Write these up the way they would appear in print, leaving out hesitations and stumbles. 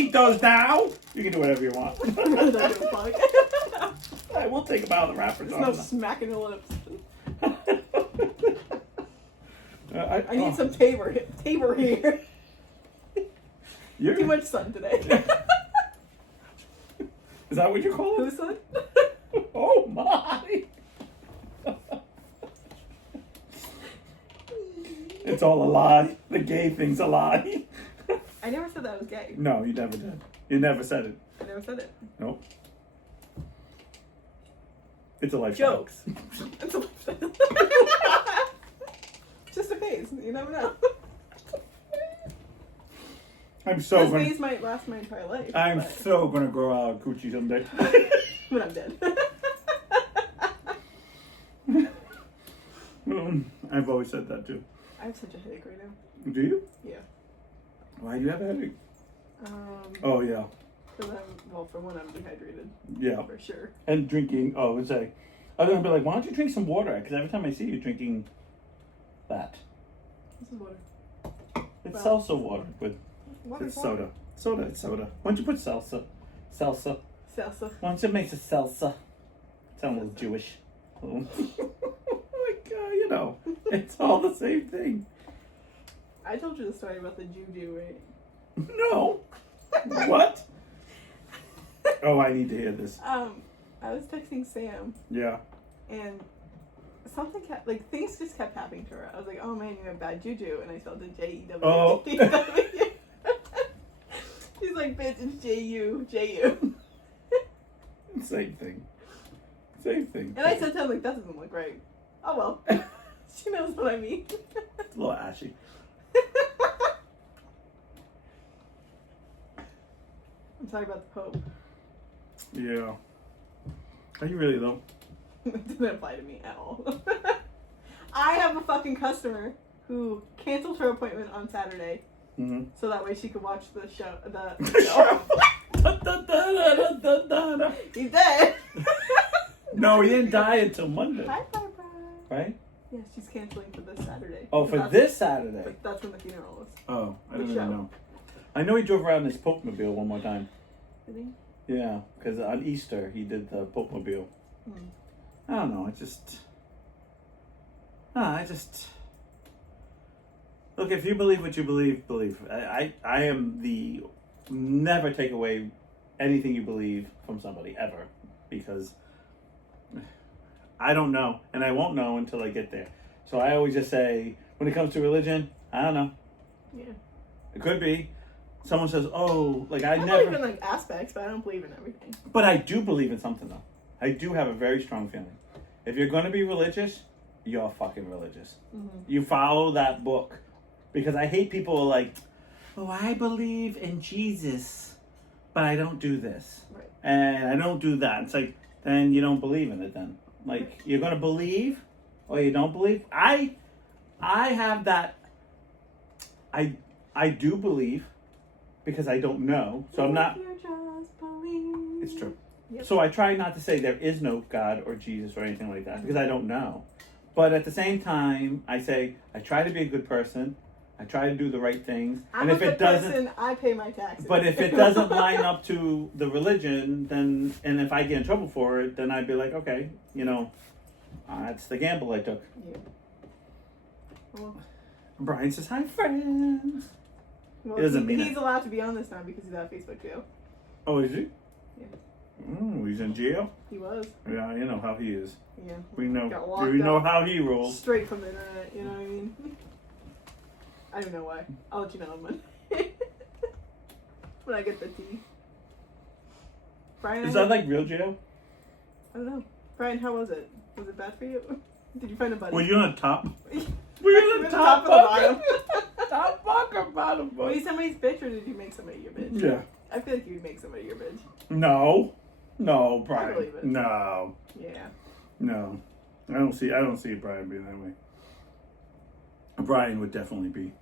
eat those now. You can do whatever you want. I really don't give a fuck. I will take them out of the wrappers. There's no smacking the lips. I need oh. some Tabor here. You're... Too much sun today. Is that what you call it? Who's sun? Oh my! It's all a lie. The gay thing's a lie. I never said that was gay. No, you never did. You never said it. I never said it. Nope. It's a lifestyle. Jokes. It's a lifestyle. Just a phase. You never know. I'm so This gonna. phase might last my entire life. I'm but so gonna grow out coochie someday. when I'm dead. I've always said that too. I have such a headache right now. Do you? Yeah. Why do you have a headache? Oh yeah. Because for one, I'm dehydrated. Yeah. For sure. And drinking. Oh, it's like I was gonna be like, why don't you drink some water? Because every time I see you drinking that, This is water. it's Well, salsa water with Water's it's soda. Soda. It's soda. Why don't you put salsa? Salsa. Salsa. Why don't you make a salsa? Sound a little Jewish. Oh. Oh my god, you know, it's all the same thing. I told you the story about the juju, right? No. What? Oh, I need to hear this. I was texting Sam, Yeah. and something kept, things just kept happening to her. I was like, oh man, you have bad juju, and I spelled it J-E-W. Oh. She's like, bitch, it's J-U, J-U. Same thing. Same thing. And I said to him, that doesn't look right. Oh well. She knows what I mean. It's a little ashy. I'm sorry about the Pope. Yeah. Are you really though? It doesn't apply to me at all. I have a fucking customer who canceled her appointment on Saturday, so that way she could watch the show. He's dead. No, he didn't die until Monday. Hi, Barbara. Right? Yeah, she's canceling for this Saturday. Oh, for this Saturday? That's when the funeral is. Oh, I The don't show. even know. I know he drove around this Pope Mobile one more time. Did he? Yeah, because on Easter he did the Pope Mobile. I don't know, I just... Look, if you believe what you believe, believe. I am the... Never take away anything you believe from somebody, ever. Because I don't know, and I won't know until I get there. So I always just say, when it comes to religion, I don't know. Yeah. It could be. Someone says, oh, I never... never... believe in, aspects, but I don't believe in everything. But I do believe in something, though. I do have a very strong feeling. If you're going to be religious, you're fucking religious. You follow that book. Because I hate people like, oh, I believe in Jesus, but I don't do this. Right. And I don't do that. It's like, then you don't believe in it then. You're going to believe or you don't believe. I have that. I do believe because I don't know. So I'm not. You just believe. It's true. Yep. So I try not to say there is no God or Jesus or anything like that because I don't know. But at the same time, I say I try to be a good person. I try to do the right things. I'm and a good person. I pay my taxes. But if it doesn't line up to the religion, then, and if I get in trouble for it, then I'd be like, okay, that's the gamble I took. Yeah. Well, Brian says, hi, friends. well It doesn't mean he's it. allowed to be on this now because he's out of Facebook jail. Oh, is he? Yeah. He's in jail? He was. Yeah, you know how he is. Yeah. We know. Got locked We know up how he rolls. straight from the internet, you know what I mean? I don't know why. I'll let you know on Monday. When I get the tea. Brian, Is that like real jail? I don't know. Brian, how was it? Was it bad for you? Did you find a buddy? Were you on top? Were Were you on the the top top or the bottom? Top buck or bottom Were buck? you somebody's bitch or did you make somebody your bitch? Yeah. I feel like you'd make somebody your bitch. No, Brian. I believe it. No. Yeah. No. I don't see Brian being that way. Brian would definitely be. You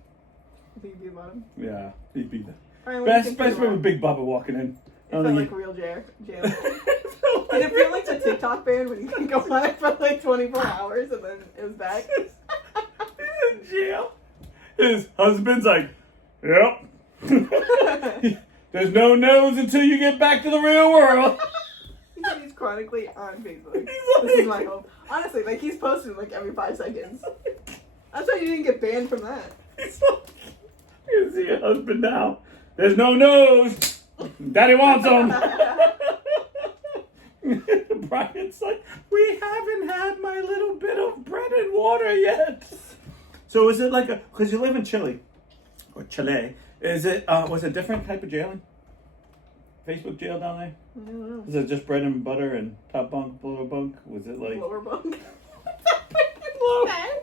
think you'd be the bottom? Yeah, he'd be the Brian, what do you think best you way are? with Big Bubba walking in. It felt like real jail. Did it feel like the TikTok ban when you can go on it for 24 hours and then it was back? He's in jail. His husband's like, yep. There's no nose until you get back to the real world. He said he's chronically on Facebook. He's This is my hope. Honestly, like he's posting like every 5 seconds. That's why you didn't get banned from that. He's like, you see your husband now. There's no nose. Daddy wants them. Brian's like, we haven't had my little bit of bread and water yet. So is it like a, because you live in Chile, or Chile, is it, was it a different type of jailing? Facebook jail down there? I don't know. Is it just bread and butter and top bunk, lower bunk? Was it like... Lower bunk.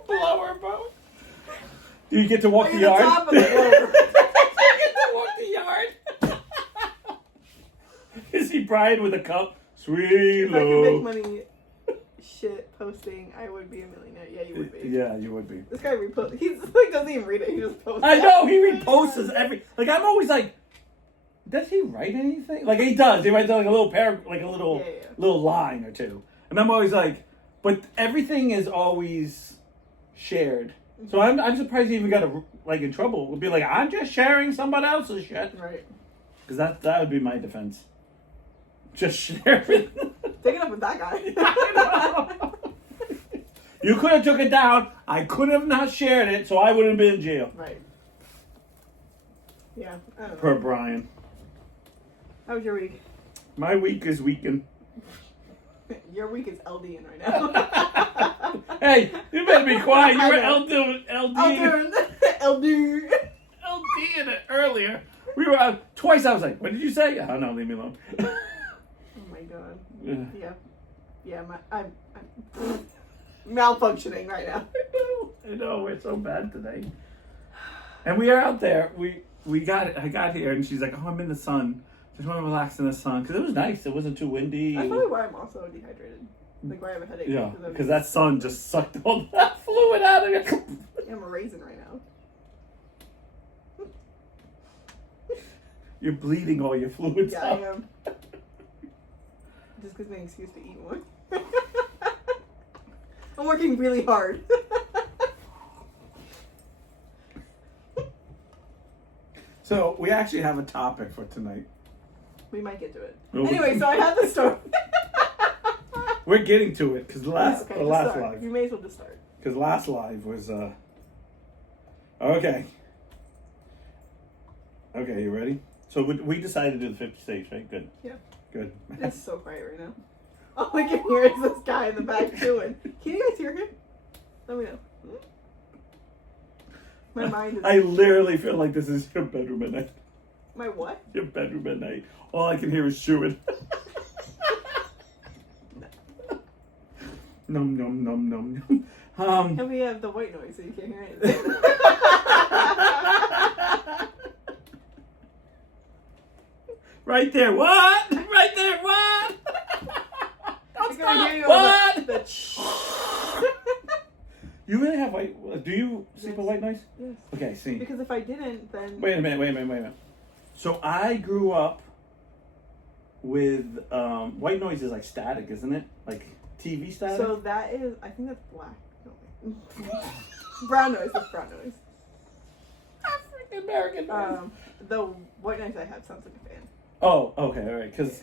Lower bunk? Do you get to walk Are the you yard? top or the lower? You get to walk the yard? Is he Brian with a cup? Sweet If I could make low. money shit posting, I would be a millionaire. Yeah, you would be. Yeah, you would be. This guy reposts. He's like doesn't even read it. He just posts. I know, he reposts every... Like, I'm always like, does he write anything? Like, he does. He writes like a little paragraph, like a little, Yeah. little line or two. And I'm always like, but everything is always shared. So I'm surprised he even got like in trouble. Would be like, I'm just sharing somebody else's shit. Right. Because that would be my defense. Just sharing. Take it up with that guy. I know. You could have took it down. I could have not shared it, so I wouldn't have been in jail. Right. Yeah. I don't know. Per Brian. How was your week? My week is weakened. Your week is LDing right now. Hey, you better be quiet. You I were know. LD LD. in it earlier. We were twice. I was like, "What did you say?" Oh no, leave me alone. Oh my god. Yeah. Yeah. I'm malfunctioning right now. I know. We're so bad today. And we are out there. I got here, and she's like, "Oh, I'm in the sun. Just want to relax in the sun because it was nice. It wasn't too windy." That's probably why I'm also dehydrated. Like why I have a headache. Yeah, because that sun just sucked all that fluid out of you. I'm a raisin right now. You're bleeding all your fluids Yeah, out. I am. Just gives me an excuse to eat more. I'm working really hard. So we actually have a topic for tonight. We might get to it. Well, Anyway, so I had the story. We're getting to it because the last just live. start. You may as well just start. Because last live was okay. Okay, you ready? So we decided to do the 50 states, right? Good. Yeah. Good. It's so quiet right now. All I can hear is this guy in the back chewing. Can you guys hear him? Let me know. My mind is... I literally feel like this is your bedroom at night. My what? Your bedroom at night. All I can hear is chewing. Num num num num num. And we have the white noise so you can't hear anything. Right there. What? Right there. What? I'm gonna hear you What? over the You really have white? Do you sleep with white noise? Yes. Okay, see. Because if I didn't, then... Wait a minute. So I grew up with white noise is like static, isn't it? Like TV static. So that is... I think that's black. No, wait. Brown noise. That's brown noise. Freaking American noise. The white noise I have sounds like a fan. Oh, okay, all right. Because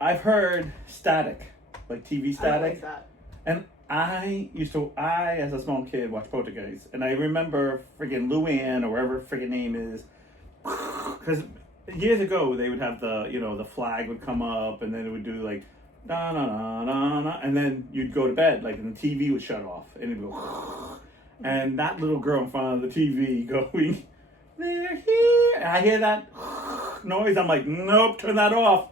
I've heard static, like TV I don't static. like that. And I, as a small kid, watched Poltergeist. And I remember friggin' Luann, or whatever friggin' name is. Because years ago, they would have the flag would come up, and then it would do like, na na na na na. And then you'd go to bed, like, and the TV would shut off. And it'd go, and that little girl in front of the TV going, they're here. And I hear that noise. I'm like, nope, turn that off.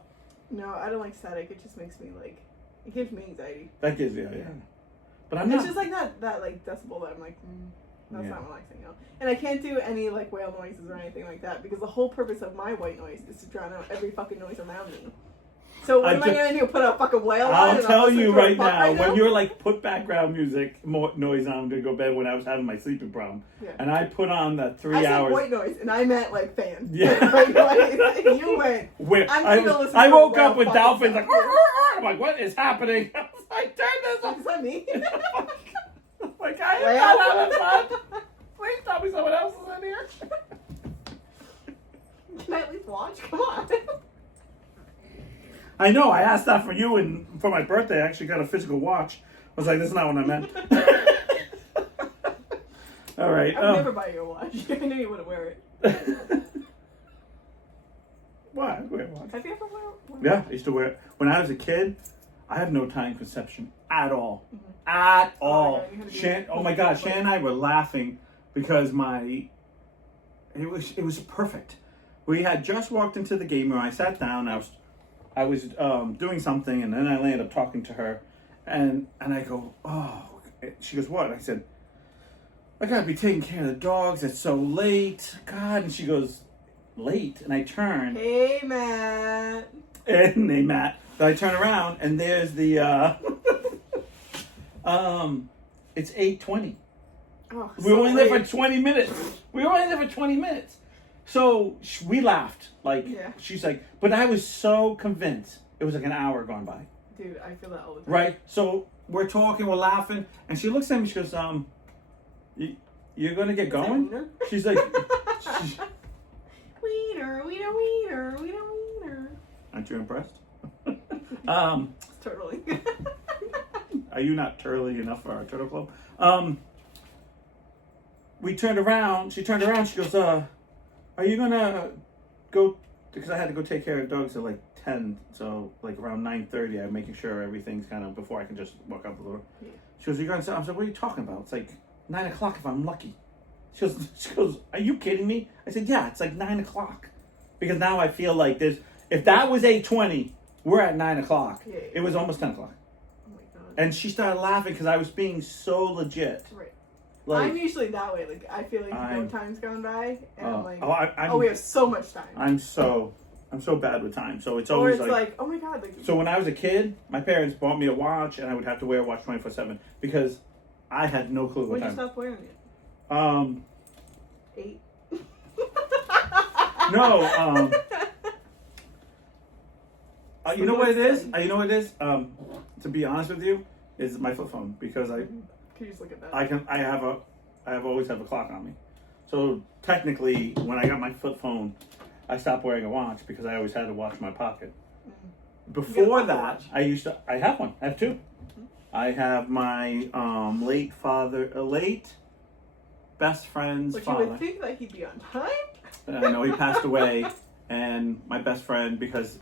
No, I don't like static. It just makes me like... It gives me anxiety. That gives you, yeah. But I'm It's not. just like that like decibel that I'm like, that's Yeah. not relaxing, you know. And I can't do any like whale noises or anything like that because the whole purpose of my white noise is to drown out every fucking noise around me. So what am I gonna do? Put a fucking whale on? I'll and tell listen you to a right fuck now, when you're like, put background music, more noise on to go to bed when I was having my sleeping problem. Yeah. And I put on the 3 I said hours. white noise, and I meant like fan. Yeah. White noise. And you went. Where I'm gonna listen I to woke a up with fucking dolphins sound. like, I'm like, what is happening? I was like, turn this off. Is that me? Like, I am Well. not having fun. Please tell me someone else is in here. Can I at least watch? Come on. I know, I asked that for you, and for my birthday, I actually got a physical watch. I was like, that's not what I meant. All right. I would never buy you a watch. I knew you wouldn't wear it. Why? I wear a watch. Have you ever worn Yeah, I used to wear it. When I was a kid, I have no time conception at all. Mm-hmm. At all. Yeah, Oh my God, Shan and I were laughing because it was perfect. We had just walked into the game room. I sat down. I was doing something, and then I landed up talking to her, and I go, oh. She goes, what? I said, I gotta be taking care of the dogs. It's so late. God. And she goes, late? And I turn. Hey, Matt. And hey, Matt. So I turn around, and there's the it's 8:20. Oh, We were only there for 20 minutes. So we laughed. Like, yeah. She's like, but I was so convinced it was like an hour gone by. Dude, I feel that all the time. Right? So we're talking, we're laughing, and she looks at me, she goes, you're going to get going? She's like, wiener, wiener, wiener, wiener, wiener. Aren't you impressed? Totally. Are you not turly enough for our turtle club? We turned around, she goes, are you gonna go, because I had to go take care of dogs at like 10, so like around 9:30, I'm making sure everything's kind of, before I can just walk out the door. Yeah. She goes, are you going to, I was like, what are you talking about? It's like 9 o'clock if I'm lucky. She goes, are you kidding me? I said, yeah, it's like 9 o'clock. Because now I feel like if that was 8:20, we're at 9 o'clock. Yeah. It was almost 10 o'clock. Oh my God. And she started laughing because I was being so legit. Right. Like, I'm usually that way. Like, I feel like no time's gone by, and I'm like, we have so much time. I'm so bad with time. So it's or always it's like, oh my God. Like, so when I was a kid, my parents bought me a watch, and I would have to wear a watch 24/7 because I had no clue what when did you time. stop wearing it? 8. No. You know what it is? You know what it is? To be honest with you, is my flip phone, because Can you just look at that? I always have a clock on me. So technically, when I got my flip phone, I stopped wearing a watch because I always had a watch in my pocket. Mm-hmm. Before that, watch. I have one. I have 2. Mm-hmm. I have my late best friend's father. You would think that he'd be on time. No, he passed away, and my best friend, because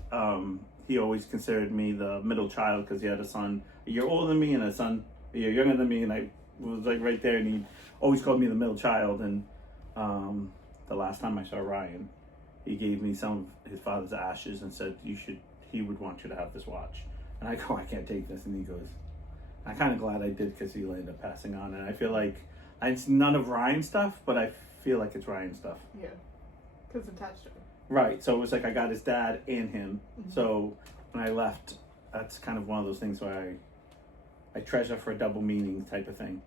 he always considered me the middle child because he had a son a year older than me and a son a year younger than me, and I was like right there, and he always called me the middle child. And the last time I saw Ryan, he gave me some of his father's ashes and said, he would want you to have this watch. And I go, I can't take this. And he goes, I'm kind of glad I did, because he ended up passing on. And I feel like it's none of Ryan's stuff, but I feel like it's Ryan's stuff. Yeah, because it's attached to him. Right, so it was like I got his dad and him. Mm-hmm. So when I left, that's kind of one of those things where I treasure for a double meaning type of thing.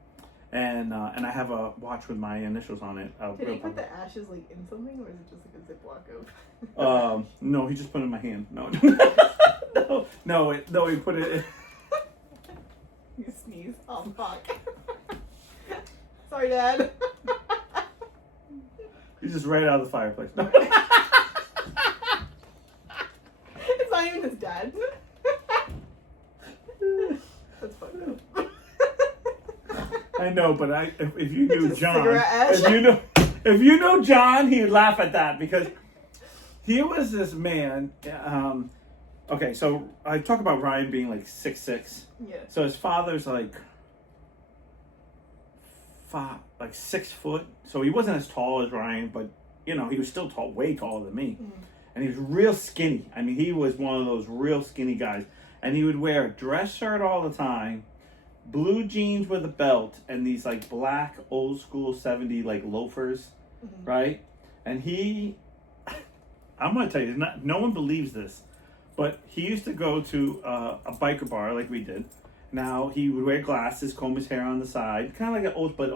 And I have a watch with my initials on it. Did he put the ashes like in something, or is it just like a Ziploc of? No, he just put it in my hand. No, no, he put it in. You sneeze. Oh fuck. Sorry, Dad. He's just right out of the fireplace. No. It's not even his dad. That's fucked up. I know, but if you knew Just John, cigarette ash. if you know John, he'd laugh at that, because he was this man. Okay, so I talk about Ryan being like 6'6". Yeah. So his father's like 6 foot. So he wasn't as tall as Ryan, but he was still tall, way taller than me. Mm. And he was real skinny. I mean, he was one of those real skinny guys. And he would wear a dress shirt all the time, blue jeans with a belt, and these like black old school 70 like loafers, right? And I'm gonna tell you, no one believes this, but he used to go to a biker bar like we did. Now he would wear glasses, comb his hair on the side, kind of like an old, but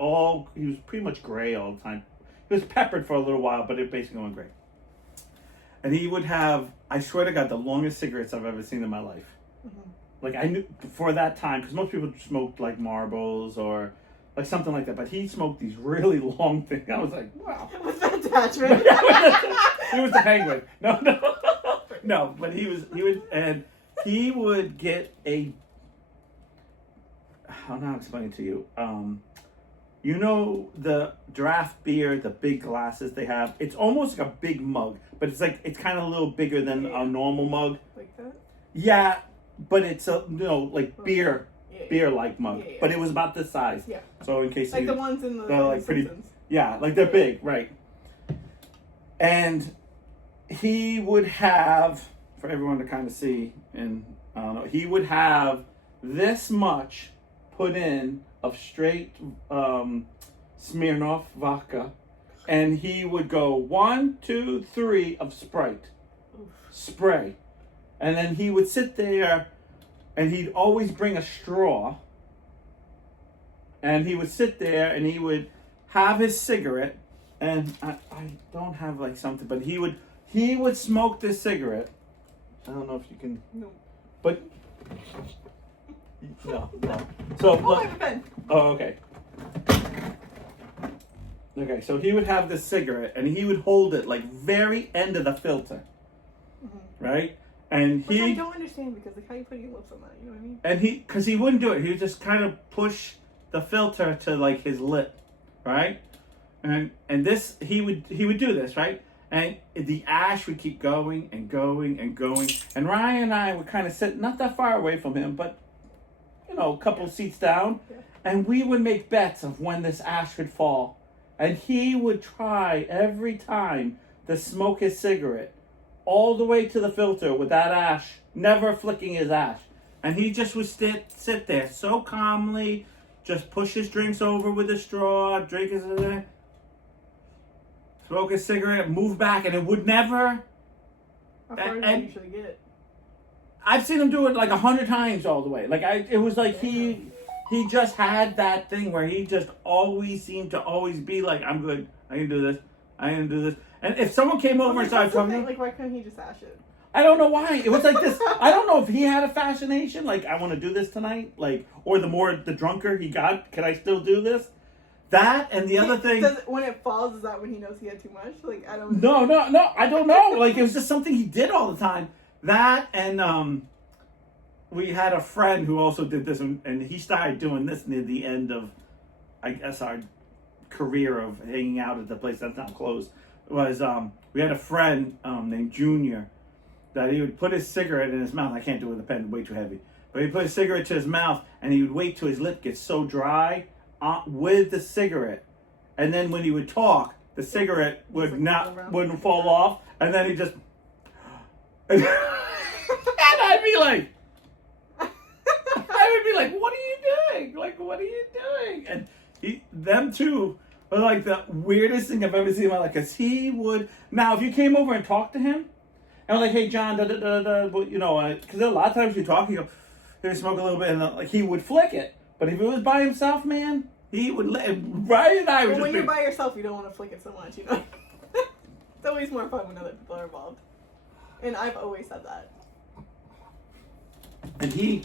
he was pretty much gray all the time. He was peppered for a little while, but it basically went gray. And he would have, I swear to God, the longest cigarettes I've ever seen in my life. Mm-hmm. Like I knew for that time, because most people smoked like Marlboros or like something like that. But he smoked these really long things. I was like, wow. What's that attachment? He was the penguin. No. But he would get a. How do I explain it to you? You know the draft beer, the big glasses they have. It's almost like a big mug, but it's kind of a little bigger than a normal mug. Like that? Yeah, but it's beer. Yeah, Beer-like mug, yeah. But it was about this size. Yeah. So in case like the ones in the they're like pretty. Simpsons. Yeah, like they're big, right? And he would have, for everyone to kind of see, and I don't know, he would have this much put in of straight Smirnoff vodka, and he would go 1, 2, 3 of Sprite, spray, and then he would sit there. And he'd always bring a straw. And he would sit there and he would have his cigarette. And I don't have like something, but he would smoke this cigarette. I don't know if you can. No. But no. So I have a pen. Oh, okay. Okay, so he would have this cigarette and he would hold it like very end of the filter. Mm-hmm. Right? And Which I don't understand because like how you put your lips on that, you know what I mean? And because he wouldn't do it, he would just kind of push the filter to like his lip, right? And this he would do this, right? And the ash would keep going and going and going. And Ryan and I would kind of sit not that far away from him, but a couple seats down, and we would make bets of when this ash would fall. And he would try every time to smoke his cigarette all the way to the filter with that ash, never flicking his ash. And he just would sit there so calmly, just push his drinks over with a straw, drink his, smoke his cigarette, move back, and it would never. How far did you usually get? I've seen him do it like 100 times all the way. It was like he just had that thing where he just always seemed to always be like, I'm good, I can do this, I can do this. And if someone came over and started talking, like, why couldn't he just ash it? I don't know why. It was like this. I don't know if he had a fascination, like, I want to do this tonight, like, or the drunker he got, can I still do this? That and the other thing. When it falls, is that when he knows he had too much? Like, I don't know. No, I don't know. Like, it was just something he did all the time. That and we had a friend who also did this, and he started doing this near the end of, I guess, our career of hanging out at the place that's now closed. Was we had a friend named Junior that he would put his cigarette in his mouth. I can't do it with a pen, way too heavy. But he'd put his cigarette to his mouth and he would wait till his lip gets so dry with the cigarette. And then when he would talk, the cigarette wouldn't fall off. And then he just and I'd be like what are you doing? Like, what are you doing? And them two were like the weirdest thing I've ever seen in my life. Because he would... Now, if you came over and talked to him, and was like, hey, John, because a lot of times you talk, you go, here, smoke a little bit, and like he would flick it. But if it was by himself, man, he would let... Ryan and I would when you're by yourself, you don't want to flick it so much, you know? It's always more fun when other people are involved. And I've always said that. And he...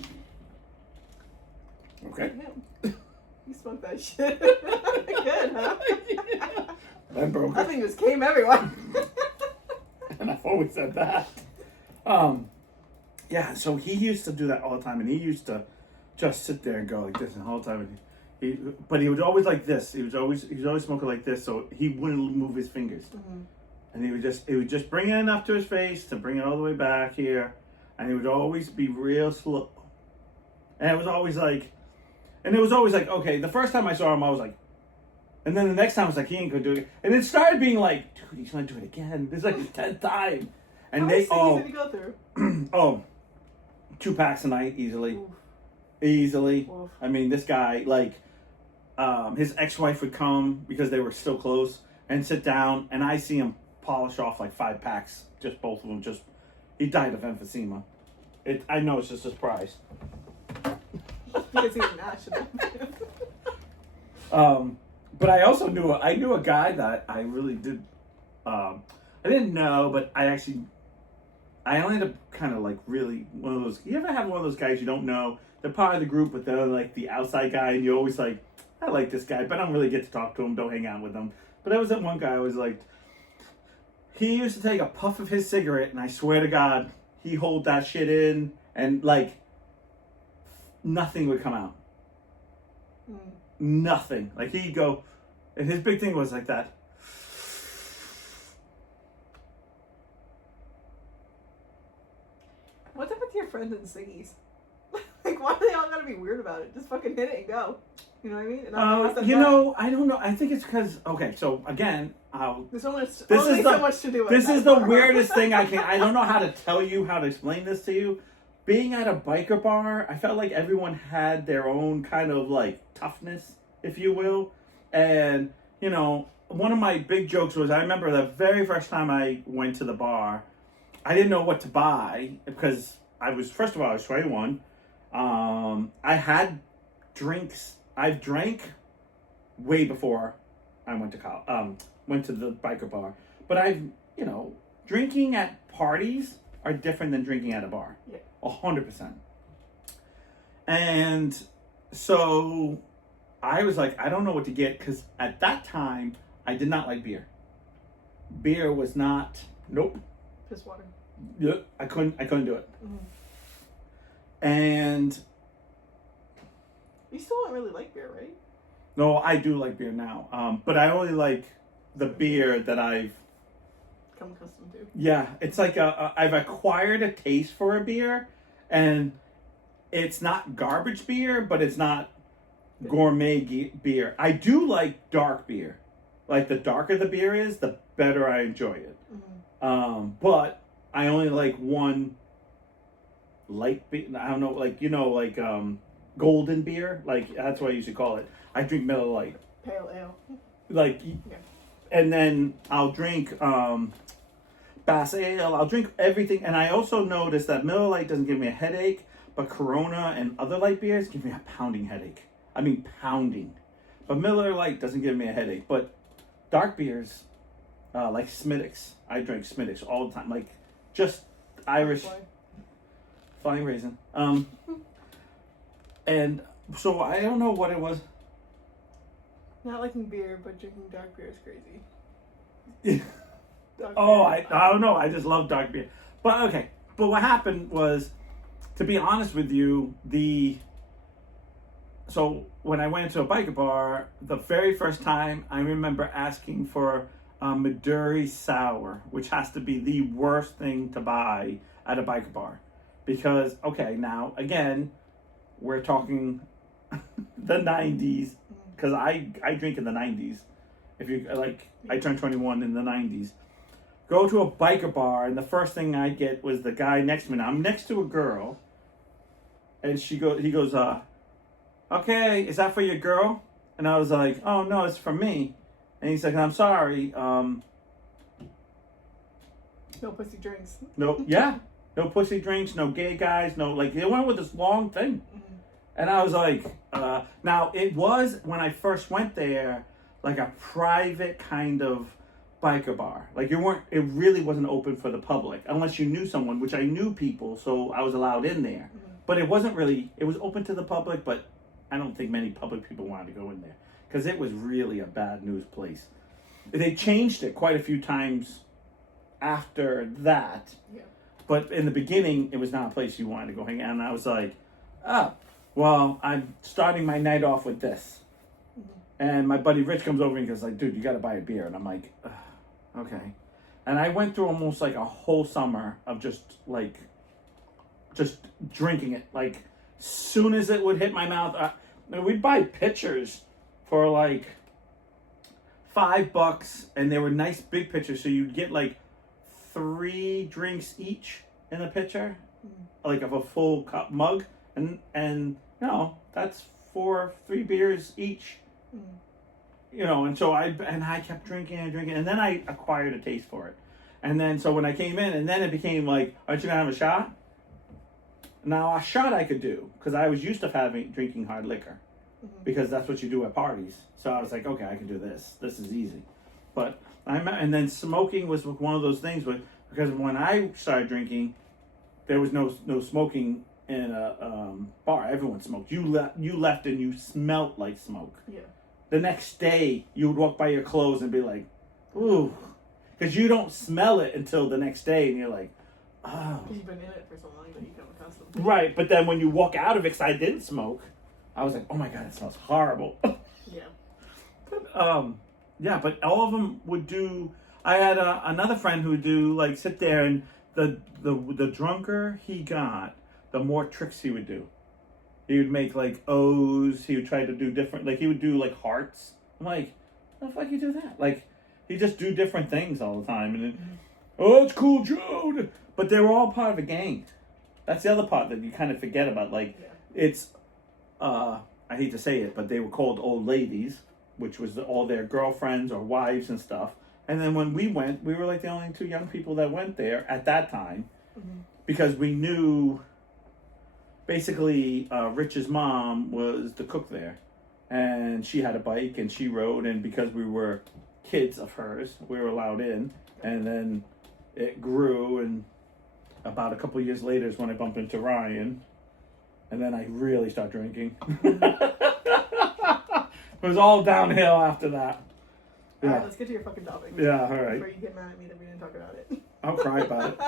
Okay. You smoked that shit. Good, huh? Yeah. That broke that thing just came everywhere. And I've always said that. Yeah, so he used to do that all the time, and he used to just sit there and go like this the whole time. But he was always like this. He was always smoking like this, so he wouldn't move his fingers. Mm-hmm. And he would just bring it enough to his face to bring it all the way back here, and he would always be real slow. And it was always like, okay, the first time I saw him, I was like, and then the next time I was like, he ain't gonna do it. And it started being like, dude, he's gonna do it again. This is like his 10th time. And how many cigarettes did he go through? 2 packs a night, easily. Oof. Easily. Oof. I mean, this guy, like, his ex-wife would come because they were still close and sit down, and I see him polish off like 5 packs, just both of them. He died of emphysema. I know it's just a surprise. Because he was national. But I also knew a guy that I really did. I didn't know, but I ended up kind of like really one of those. You ever have one of those guys you don't know? They're part of the group, but they're like the outside guy, and you always like, I like this guy, but I don't really get to talk to him, don't hang out with him. But there was that one guy I was like, he used to take a puff of his cigarette, and I swear to God, he hold that shit in, and like, nothing would come out. Nothing. Like, he'd go, and his big thing was like that. What's up with your friends and ciggies? Like, why do they all gotta be weird about it? Just fucking hit it and go. You know what I mean? And You know, I don't know. I think it's because, okay, so again, there's so much to do with this is the weirdest thing I don't know how to tell you, how to explain this to you. Being at a biker bar, I felt like everyone had their own kind of like toughness, if you will. And, you know, one of my big jokes was, I remember the very first time I went to the bar, I didn't know what to buy because I was 21. I had drinks. I've drank way before I went to went to the biker bar. But drinking at parties are different than drinking at a bar. Yeah. 100%. And so I was like, I don't know what to get, because at that time I did not like beer. Beer was not, nope. Piss water. Yep, I couldn't do it. Mm-hmm. And you still don't really like beer, right? no, I do like beer now. But I only like the beer that I've come accustomed to. Yeah, it's like I've acquired a taste for a beer, and it's not garbage beer, but it's not gourmet beer. I do like dark beer. Like, the darker the beer is, the better I enjoy it. Mm-hmm. But I only like one light beer. I don't know, like, golden beer. Like, that's what I usually call it. I drink Miller Lite. Pale ale. Like, yeah. And then I'll drink Bass Ale. I'll drink everything. And I also noticed that Miller Lite doesn't give me a headache, but Corona and other light beers give me a pounding headache. I mean, pounding. But Miller Lite doesn't give me a headache. But dark beers, like Smittix. I drink Smittix all the time. Like, just Irish. Flying Raisin. And so I don't know what it was. Not liking beer, but drinking dark beer is crazy. I don't know. I just love dark beer. But okay. But what happened was, to be honest with you, so when I went to a biker bar, the very first time, I remember asking for a Midori Sour, which has to be the worst thing to buy at a biker bar. Because, okay, now, again, we're talking the 90s, because I drink in the 90s. If you, like, I turned 21 in the 90s. Go to a biker bar, and the first thing I get was the guy next to me. Now, I'm next to a girl, and he goes, okay, is that for your girl? And I was like, oh, no, it's for me. And he's like, I'm sorry. No pussy drinks. No, yeah. No pussy drinks, no gay guys, no, like, they went with this long thing. Mm-hmm. And I was like, now, it was, when I first went there, like a private kind of biker bar. Like, it really wasn't open for the public, unless you knew someone, which I knew people, so I was allowed in there. Mm-hmm. But it wasn't really, it was open to the public, but I don't think many public people wanted to go in there, because it was really a bad news place. They changed it quite a few times after that. Yeah. But in the beginning, it was not a place you wanted to go hang out. And I was like, well, I'm starting my night off with this. Mm-hmm. And my buddy Rich comes over and goes like, dude, you got to buy a beer. And I'm like, okay. And I went through almost like a whole summer of just drinking it. Like, soon as it would hit my mouth, we'd buy pitchers for like $5, and they were nice big pitchers. So you'd get like 3 drinks each in the pitcher, like of a full cup mug, and that's 3 beers each, and so I kept drinking and drinking, and then I acquired a taste for it, and then so when I came in, and then it became like, aren't you gonna have a shot? Now, a shot I could do, because I was used to drinking hard liquor, because that's what you do at parties. So I was like, okay, I can do this. This is easy. But and then smoking was one of those things because when I started drinking, there was no smoking in a bar. Everyone smoked. You left and you smelt like smoke. Yeah. The next day, you would walk by your clothes and be like, ooh. Because you don't smell it until the next day, and you're like, oh. Because you've been in it for so long that you become accustomed to it. Right, but then when you walk out of it, because I didn't smoke, I was like, oh my God, it smells horrible. Yeah. But, yeah, but all of them would do. I had another friend who would do, like, sit there, and the drunker he got, the more tricks he would do. He would make, like, O's. He would try to do different, like, he would do, like, hearts. I'm like, how the fuck you do that? Like, he just do different things all the time. And then, oh, it's cool, Joe. But they were all part of a gang. That's the other part that you kind of forget about. Like, it's, I hate to say it, but they were called old ladies, which was all their girlfriends or wives and stuff. And then when we went, we were like the only two young people that went there at that time. Mm-hmm. Because we knew, basically, Rich's mom was the cook there. And she had a bike and she rode. And because we were kids of hers, we were allowed in. And then it grew. And about a couple of years later is when I bumped into Ryan. And then I really started drinking. It was all downhill after that. Yeah. Alright, let's get to your fucking topic. Yeah, alright. Before you get mad at me that we didn't talk about it. I'll cry about it.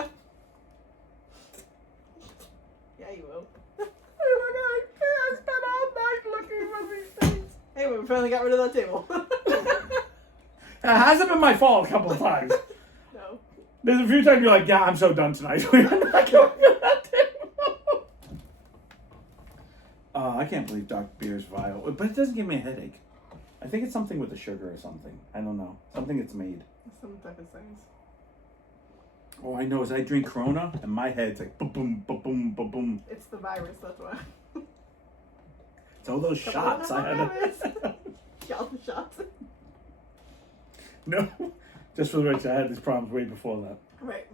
Yeah, you will. Oh my God, I spent all night looking for these things. Hey, we finally got rid of that table. It hasn't been my fault a couple of times. No. There's a few times you're like, yeah, I'm so done tonight. We're not going to that table. I can't believe dark beer is vile. But it doesn't give me a headache. I think it's something with the sugar or something. I don't know. Something it's made. Some type of things. All I know is I drink Corona and my head's like boom, boom, boom, boom, boom, boom. It's the virus, that's why. It's all those shots I had. Y'all the shots. No, just for the record, I had these problems way before that. Right.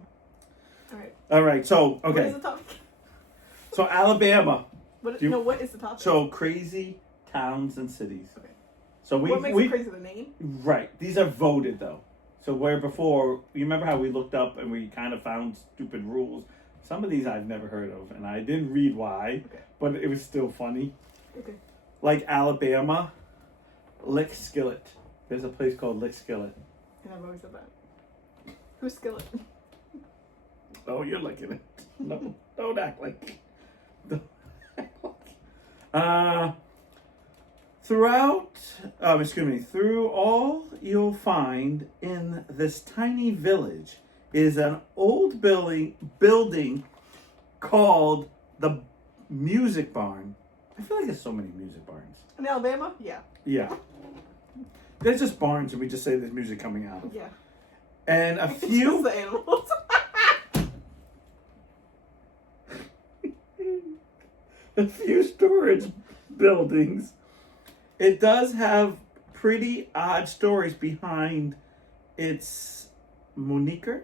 Alright. Alright, so, okay. What is the topic? So, Alabama. What is the topic? So, crazy towns and cities. Okay. So what makes it crazy? The name? Right. These are voted, though. So, where before, you remember how we looked up and we kind of found stupid rules? Some of these I've never heard of, and I didn't read why, but it was still funny. Okay. Like Alabama, Lick Skillet. There's a place called Lick Skillet. And I've always said that. Who's Skillet? Oh, you're licking it. No, don't act like. Through all you'll find in this tiny village is an old building called the Music Barn. I feel like there's so many music barns. In Alabama? Yeah. Yeah. There's just barns and we just say there's music coming out of. Yeah. And a Just few... the animals. a few storage buildings. It does have pretty odd stories behind its moniker.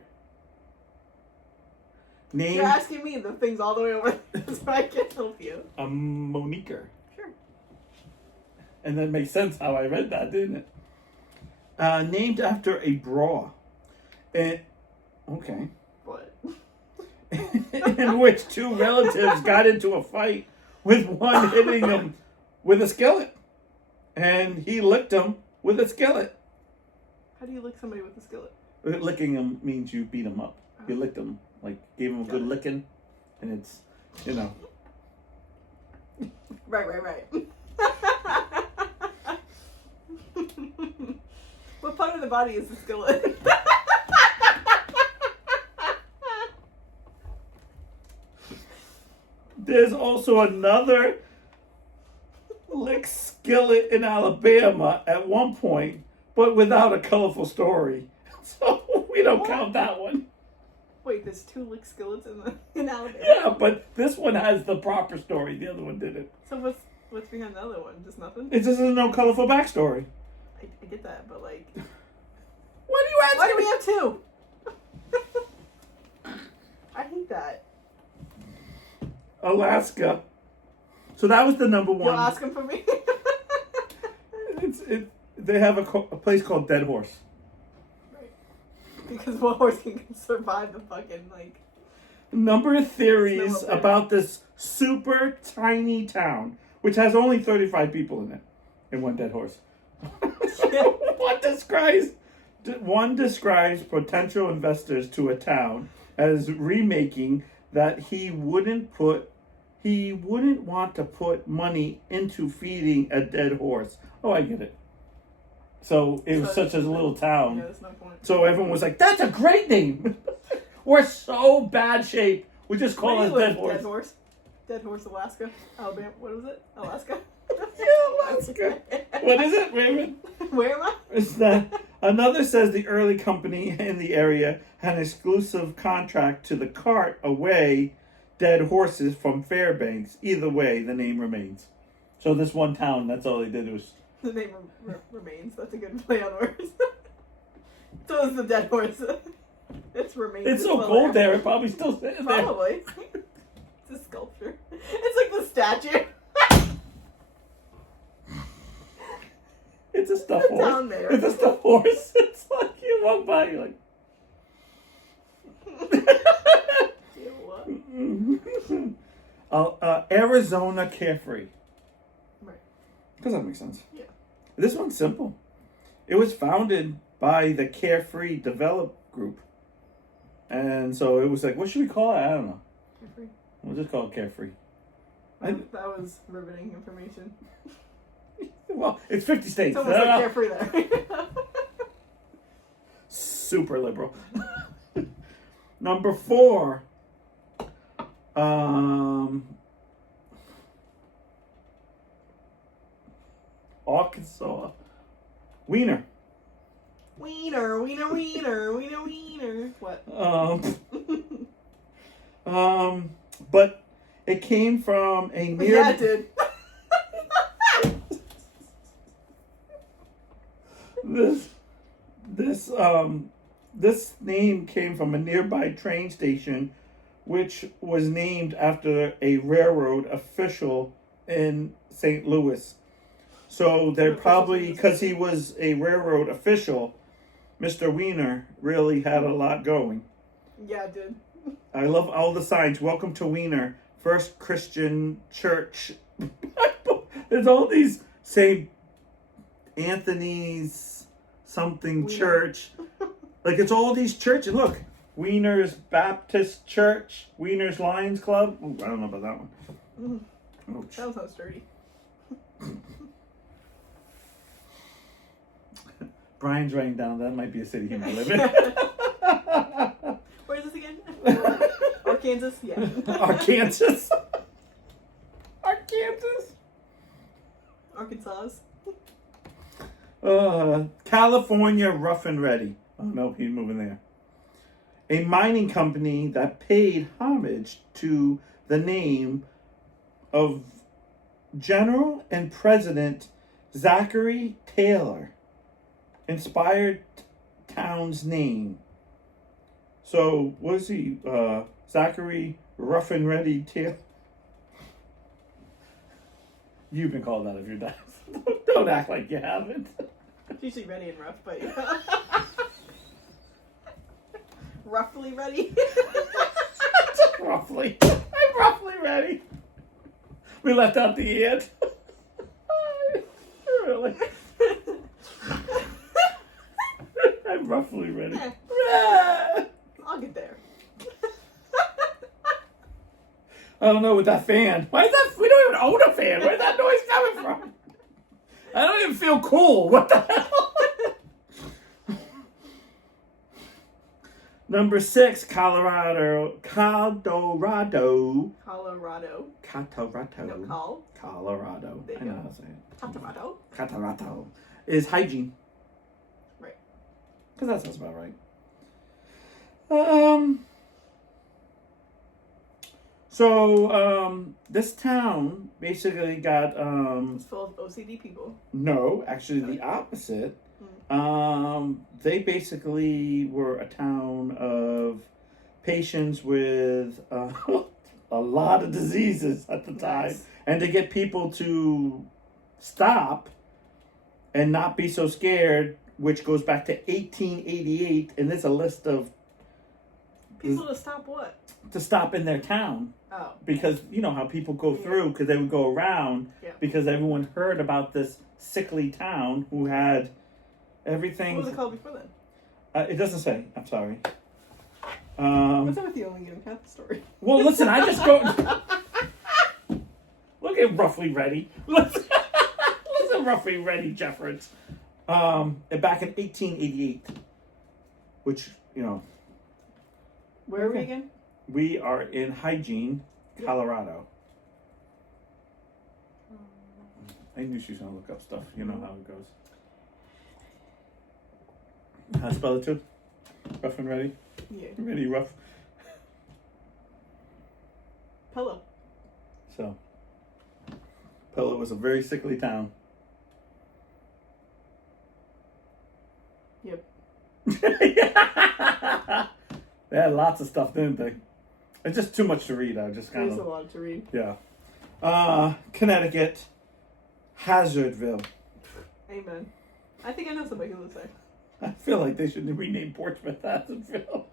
Named You're asking me the things all the way over there so I can help you. a moniker. Sure. And that makes sense how I read that, didn't it? Named after a bra. Okay. What? In which two relatives got into a fight with one hitting him with a skillet. And he licked him with a skillet. How do you lick somebody with a skillet? Licking him means you beat him up. You licked him, like gave him a good licking. And it's, you know. Right. What part of the body is the skillet? There's also another Lick Skillet in Alabama at one point, but without a colorful story. So we don't count that one. Wait, there's two lick skillets in Alabama? Yeah, but this one has the proper story. The other one didn't. So what's behind the other one? Just nothing? It just has no colorful backstory. I get that, but like... What do you ask? Why do we have two? I hate that. Alaska. So that was the number one. You'll ask him for me? They have a place called Dead Horse. Right. Because what horse can survive the fucking, like... Number of theories about this super tiny town, which has only 35 people in it, and one dead horse. One describes potential investors to a town as remaking that he wouldn't want to put money into feeding a dead horse. Oh, I get it. So it was such a little town. Yeah, that's no point. So everyone was like, "That's a great name." We're so bad shape. We just call it Dead Horse. Dead Horse. Dead Horse, Alaska. Alabama. What was it? Alaska. Yeah, Alaska. What is it, Raymond? Where am I? It's that. Another says the early company in the area had an exclusive contract to the cart away dead horses from Fairbanks. Either way, the name remains. So this one town, that's all they did was... The name remains. That's a good play on words. So is the dead horse. It's remains. It's so cold there, it probably still sitting there. Probably. It's a sculpture. It's like the statue. It's a stuffed horse. Down there. It's a stuffed horse. It's like you walk by, you're like... Arizona Carefree. Right. Because that makes sense. Yeah. This one's simple. It was founded by the Carefree Develop Group. And so it was like, what should we call it? I don't know. Carefree. We'll just call it Carefree. That was riveting information. Well, it's 50 states. It's almost like Carefree there. Super liberal. Number 4. Arkansas. Wiener. Wiener. What? But it came from a near... Yeah, it did. This name came from a nearby train station, which was named after a railroad official in St. Louis. So they're probably, because he was a railroad official, Mr. Wiener really had a lot going. Yeah, it did. I love all the signs. Welcome to Wiener, First Christian Church. There's all these St. Anthony's something Wiener. church. Like it's all these churches. Look, Wiener's Baptist Church, Wiener's Lions Club. Ooh, I don't know about that one. Ouch. That was so sturdy. Brian's writing down that might be a city he might live in. Where is this again? Arkansas? Yeah. Arkansas. Arkansas. Arkansas. California Rough and Ready. Oh no, he's moving there. A mining company that paid homage to the name of General and President Zachary Taylor. Inspired town's name. So, was he Zachary Rough and Ready Taylor? You've been called that if you're not. Don't act like you haven't. It's usually ready and rough, but yeah. Roughly ready. Roughly. I'm roughly ready. We left out the end. Really? I'm roughly ready. I'll get there. I don't know with that fan. Why is that? We don't even own a fan. Where's that noise coming from? I don't even feel cool. What the hell? Number 6, Colorado. Colorado. No, Colorado. There you I know go. how to say it. Colorado. Colorado is hygiene. Right. Because that sounds about right. So this town basically got It's full of OCD people. no, actually the opposite. They basically were a town of patients with a lot of diseases at the time, Nice. and to get people to stop and not be so scared, which goes back to 1888, and there's a list of People to stop what? to stop in their town. Oh. Because you know how people go through, because they would go around, because everyone heard about this sickly town who had everything. What was it called before then? It doesn't say. I'm sorry. What's up with you only giving half the story? Well, listen, I just go. Look at Roughly Ready. Listen, Roughly Ready, Jeffords. Back in 1888, which, you know. Where are we again? We are in Hygiene, Colorado. I knew she was going to look up stuff. You know how it goes. How to spell it too? Rough and ready? Yeah. Ready, rough. Pillow. So, Pillow was a very sickly town. Yep. They had lots of stuff, didn't they? It's just too much to read. I just kind of. There's a lot to read. Yeah. Connecticut, Hazardville. Amen. I think I know somebody who lives there. I feel like they should rename Portsmouth Hazardville.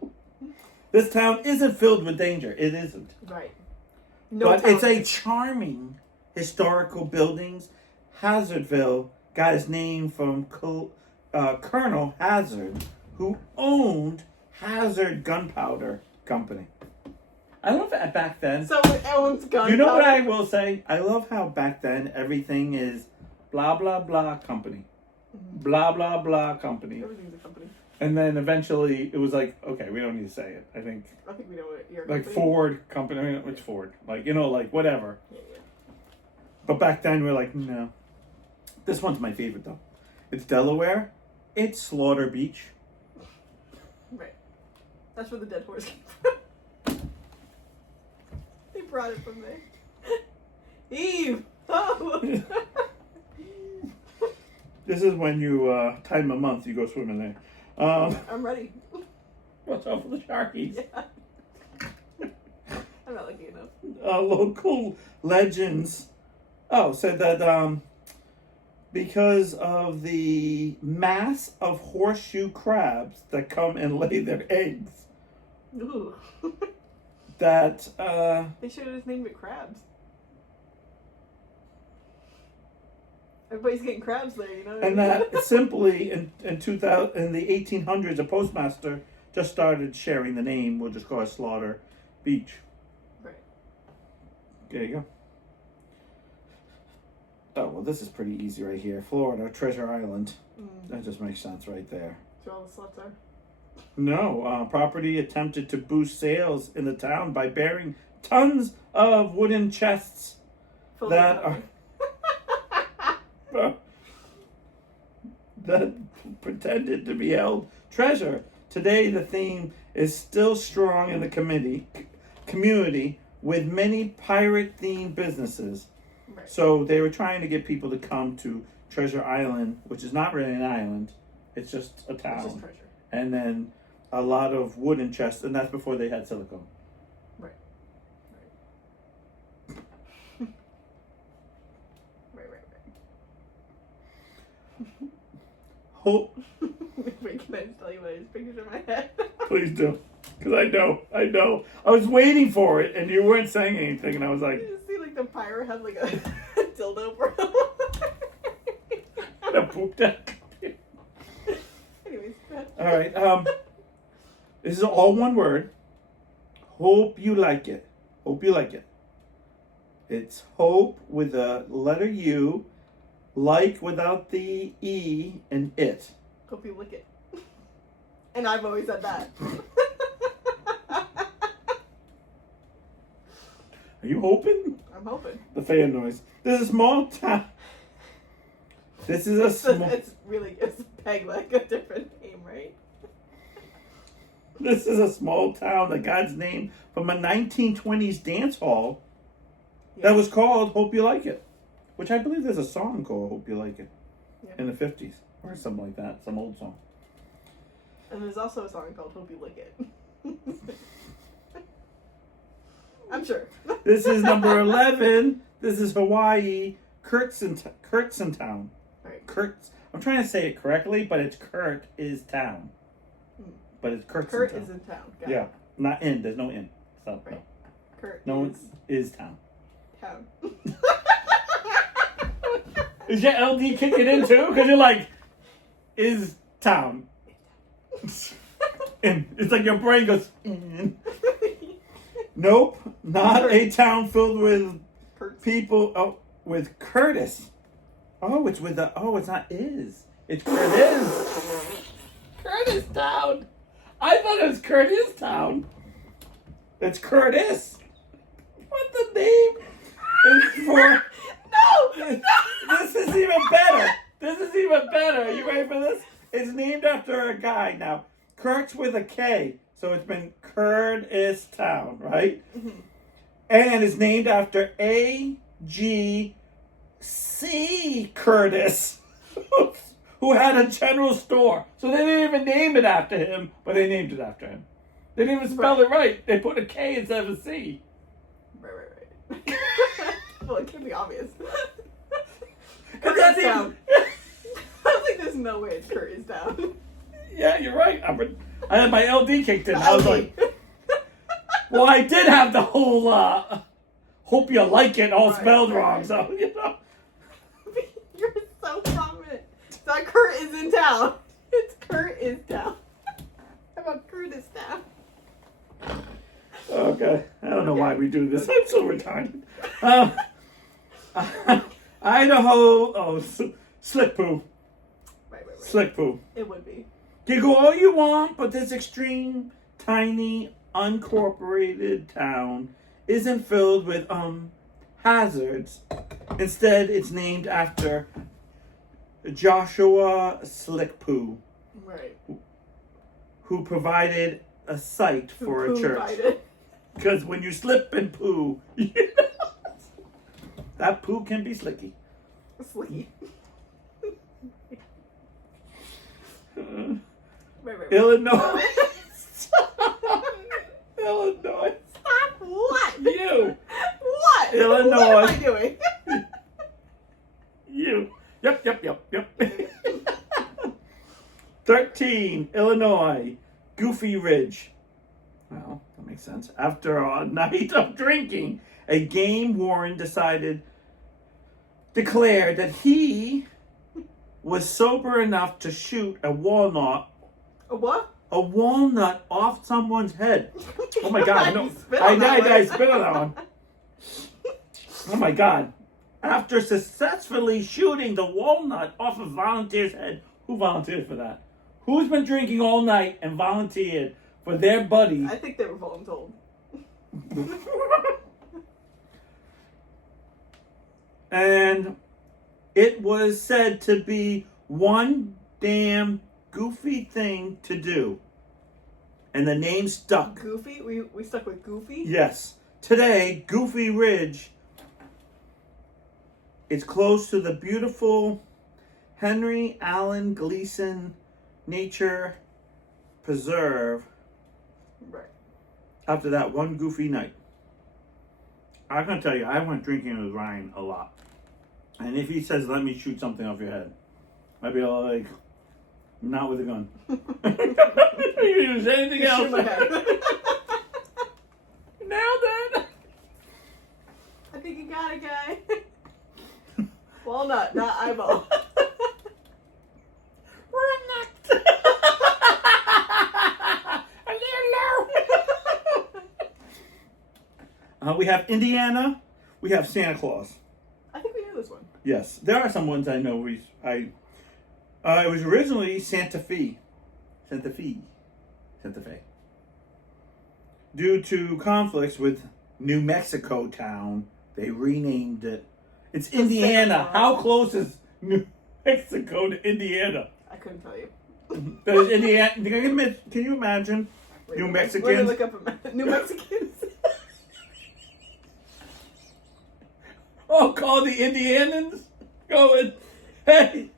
This town isn't filled with danger. It isn't. Right. But it's a charming historical buildings. Hazardville got its name from Colonel Hazard, who owned Hazard Gunpowder Company. I love that back then. So it owns gunpowder. You know what I will say? I love how back then everything is blah, blah, blah company. Blah, blah, blah company. Everything's a company. And then eventually it was like, okay, we don't need to say it. I think we know what your like company. Ford company. I mean, it's Ford. Like, you know, like whatever. Yeah. But back then we were like, no. This one's my favorite though. It's Delaware. It's Slaughter Beach. Right. That's where the dead horse came from. They brought it from there. Eve! Oh! This is when you time a month, you go swimming there. I'm ready. Watch out for the sharkies. Yeah. I'm not lucky enough. Local legends. Said that because of the mass of horseshoe crabs that come and lay their eggs, Ooh. that They should have just named it crabs. Everybody's getting crabs there, you know. and that simply in the 1800s, a postmaster just started sharing the name. We'll just call it Slaughter Beach. Right. There you go. Oh, well, this is pretty easy right here. Florida, Treasure Island. That just makes sense right there. That's where all the sluts are. No, property attempted to boost sales in the town by bearing tons of wooden chests Full that of are that pretended to be held treasure. Today, the theme is still strong in the community with many pirate-themed businesses. Right. So they were trying to get people to come to Treasure Island, which is not really an island. It's just a town. It's just treasure. And then a lot of wooden chests, and that's before they had silicone. Right. Hope. Wait, can I just tell you what I just pictured in my head? Please do. Because I know. I was waiting for it, and you weren't saying anything, and I was like... You just see, like, the pirate has, like, a dildo for him. A poop deck. Anyways, go ahead. All right. This is all one word. Hope you like it. Hope you like it. It's hope with a letter U, like without the E, and it. Hope you lick it. And I've always said that. Are you hoping? I'm hoping. The fan noise. This is a small town. This is a small... It's peg like a different name, right? This is a small town that got its name from a 1920s dance hall that was called Hope You Like It, which I believe there's a song called Hope You Like It in the 50s or something like that, some old song. And there's also a song called Hope You Lick It. I'm sure. This is number 11. This is Hawaii, Kirt Is Town. Right. I'm trying to say it correctly, but it's Kirt Is Town. But it's Kirt Kirt is in town. Got Yeah, it. not in. There's no in. So Right. Kirt no is one is town. town. Is your LD kicking in too? Because you're like, is town. And it's like your brain goes, nope, not a town filled with people. Oh, with Curtis. Oh, it's with the, oh, it's not is. It's Curtis. Curtis Town. I thought it was Curtis Town. It's Curtis. What the name is for? No! This is even better. This is even better. You ready for this? It's named after a guy now. Kurt's with a K, so it's been Kirt Is Town, right? Mm-hmm. And it's named after A.G. C. Curtis, who had a general store. So they didn't even name it after him, but they named it after him. They didn't even spell it right. They put a K instead of a C. Right. Well, it can be obvious. Because Kirt Is Town. I was like, there's no way it's Kirt Is Town. Yeah, you're right. I had my LD kicked in. I was like, well, I did have the whole hope you like it all spelled wrong. So, you know. You're so prominent. It's not Kirt Is in Town. It's Kirt Is Town. How about Kirt Is Town? Okay. I don't know why we do this. I'm so retarded. Idaho. Oh, slick poo. Right. Slick poo. It would be. Giggle all you want, but this extreme, tiny, unincorporated town isn't filled with hazards. Instead, it's named after Joshua Slickpoo, Right. who provided a site for a church. Because when you slip and poo, you know, that poo can be slicky. Slicky. Right. Illinois. Illinois. Stop what? You. What? Illinois. What am I doing? You. Yep. 13, Illinois. Goofy Ridge. Well, that makes sense. After a night of drinking, a game warden declared that he was sober enough to shoot a walnut. A what? A walnut off someone's head. Oh my God! No, I spit on that one. Oh my God! After successfully shooting the walnut off a volunteer's head, who volunteered for that? Who's been drinking all night and volunteered for their buddy? I think they were voluntold. And it was said to be one damn goofy thing to do. And the name stuck. Goofy? We stuck with Goofy? Yes. Today, Goofy Ridge is close to the beautiful Henry Allen Gleason Nature Preserve. Right. After that one goofy night. I'm going to tell you, I went drinking with Ryan a lot. And if he says, let me shoot something off your head, I'd be all like, not with a gun. You use anything else. Shoot my head. Nailed it. I think you got it, guy. Walnut, not eyeball. We have Indiana. We have Santa Claus. I think we know this one. Yes, there are some ones I know. It was originally Santa Fe. Due to conflicts with New Mexico town, they renamed it. It's Indiana. How close is New Mexico to Indiana? I couldn't tell you. There's Indiana. Can you imagine New Mexicans? We're gonna look up New Mexicans. Oh, call the Indianans? Going, hey,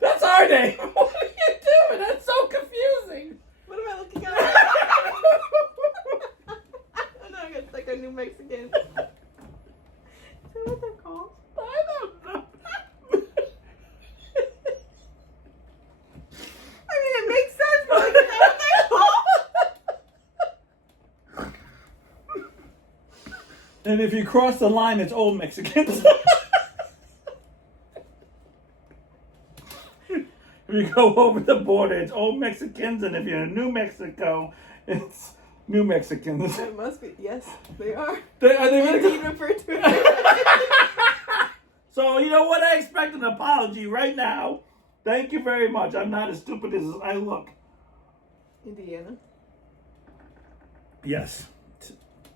that's our name. What are you doing? That's so confusing. What am I looking at? I don't know. It's like a New Mexican. Is that what they're called? I don't know. I mean, it makes sense, but like, is that what they're called? And if you cross the line, it's old Mexicans. If you go over the border, it's old Mexicans, and if you're in New Mexico, it's New Mexicans. It must be. Yes, they are. Are they really? Indeed referred to it. So, you know what? I expect an apology right now. Thank you very much. I'm not as stupid as I look. Indiana. Yes.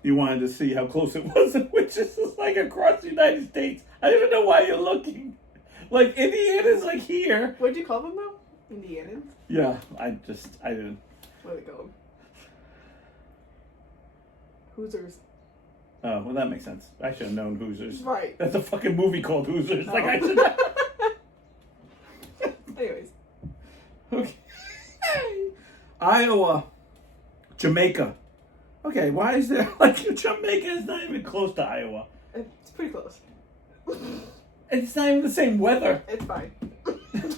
You wanted to see how close it was, which is just like across the United States. I don't even know why you're looking. Like, Indiana's like here. What'd you call them though? Indianans? Yeah, I didn't. What do they call them? Hoosers. Oh, well, that makes sense. I should have known Hoosers. Right. That's a fucking movie called Hoosers. Oh. Like, I should Anyways. Okay. Iowa. Jamaica. Okay, why is there, like, Jamaica is not even close to Iowa. It's pretty close. It's not even the same weather. It's fine.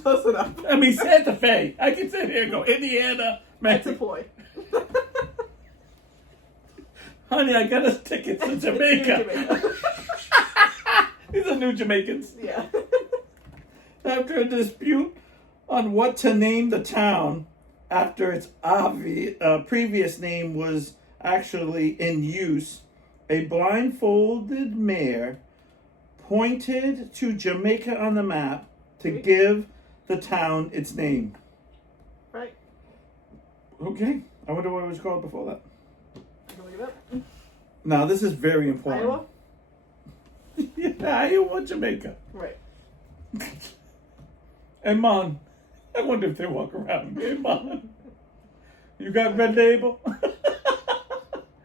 Close enough. I mean, Santa Fe. I can sit here and go, Indiana, That's a Mexico. ploy. Honey, I got us tickets to Jamaica. Jamaica. These are new Jamaicans. Yeah. After a dispute on what to name the town after its previous name was actually in use, a blindfolded mayor pointed to Jamaica on the map to give the town its name. Right. Okay. I wonder what it was called before that. I can look it up. Now, this is very important. Iowa? Yeah, Iowa, Jamaica. Right. Hey, Mon, I wonder if they walk around. Hey, Mon, you got red label?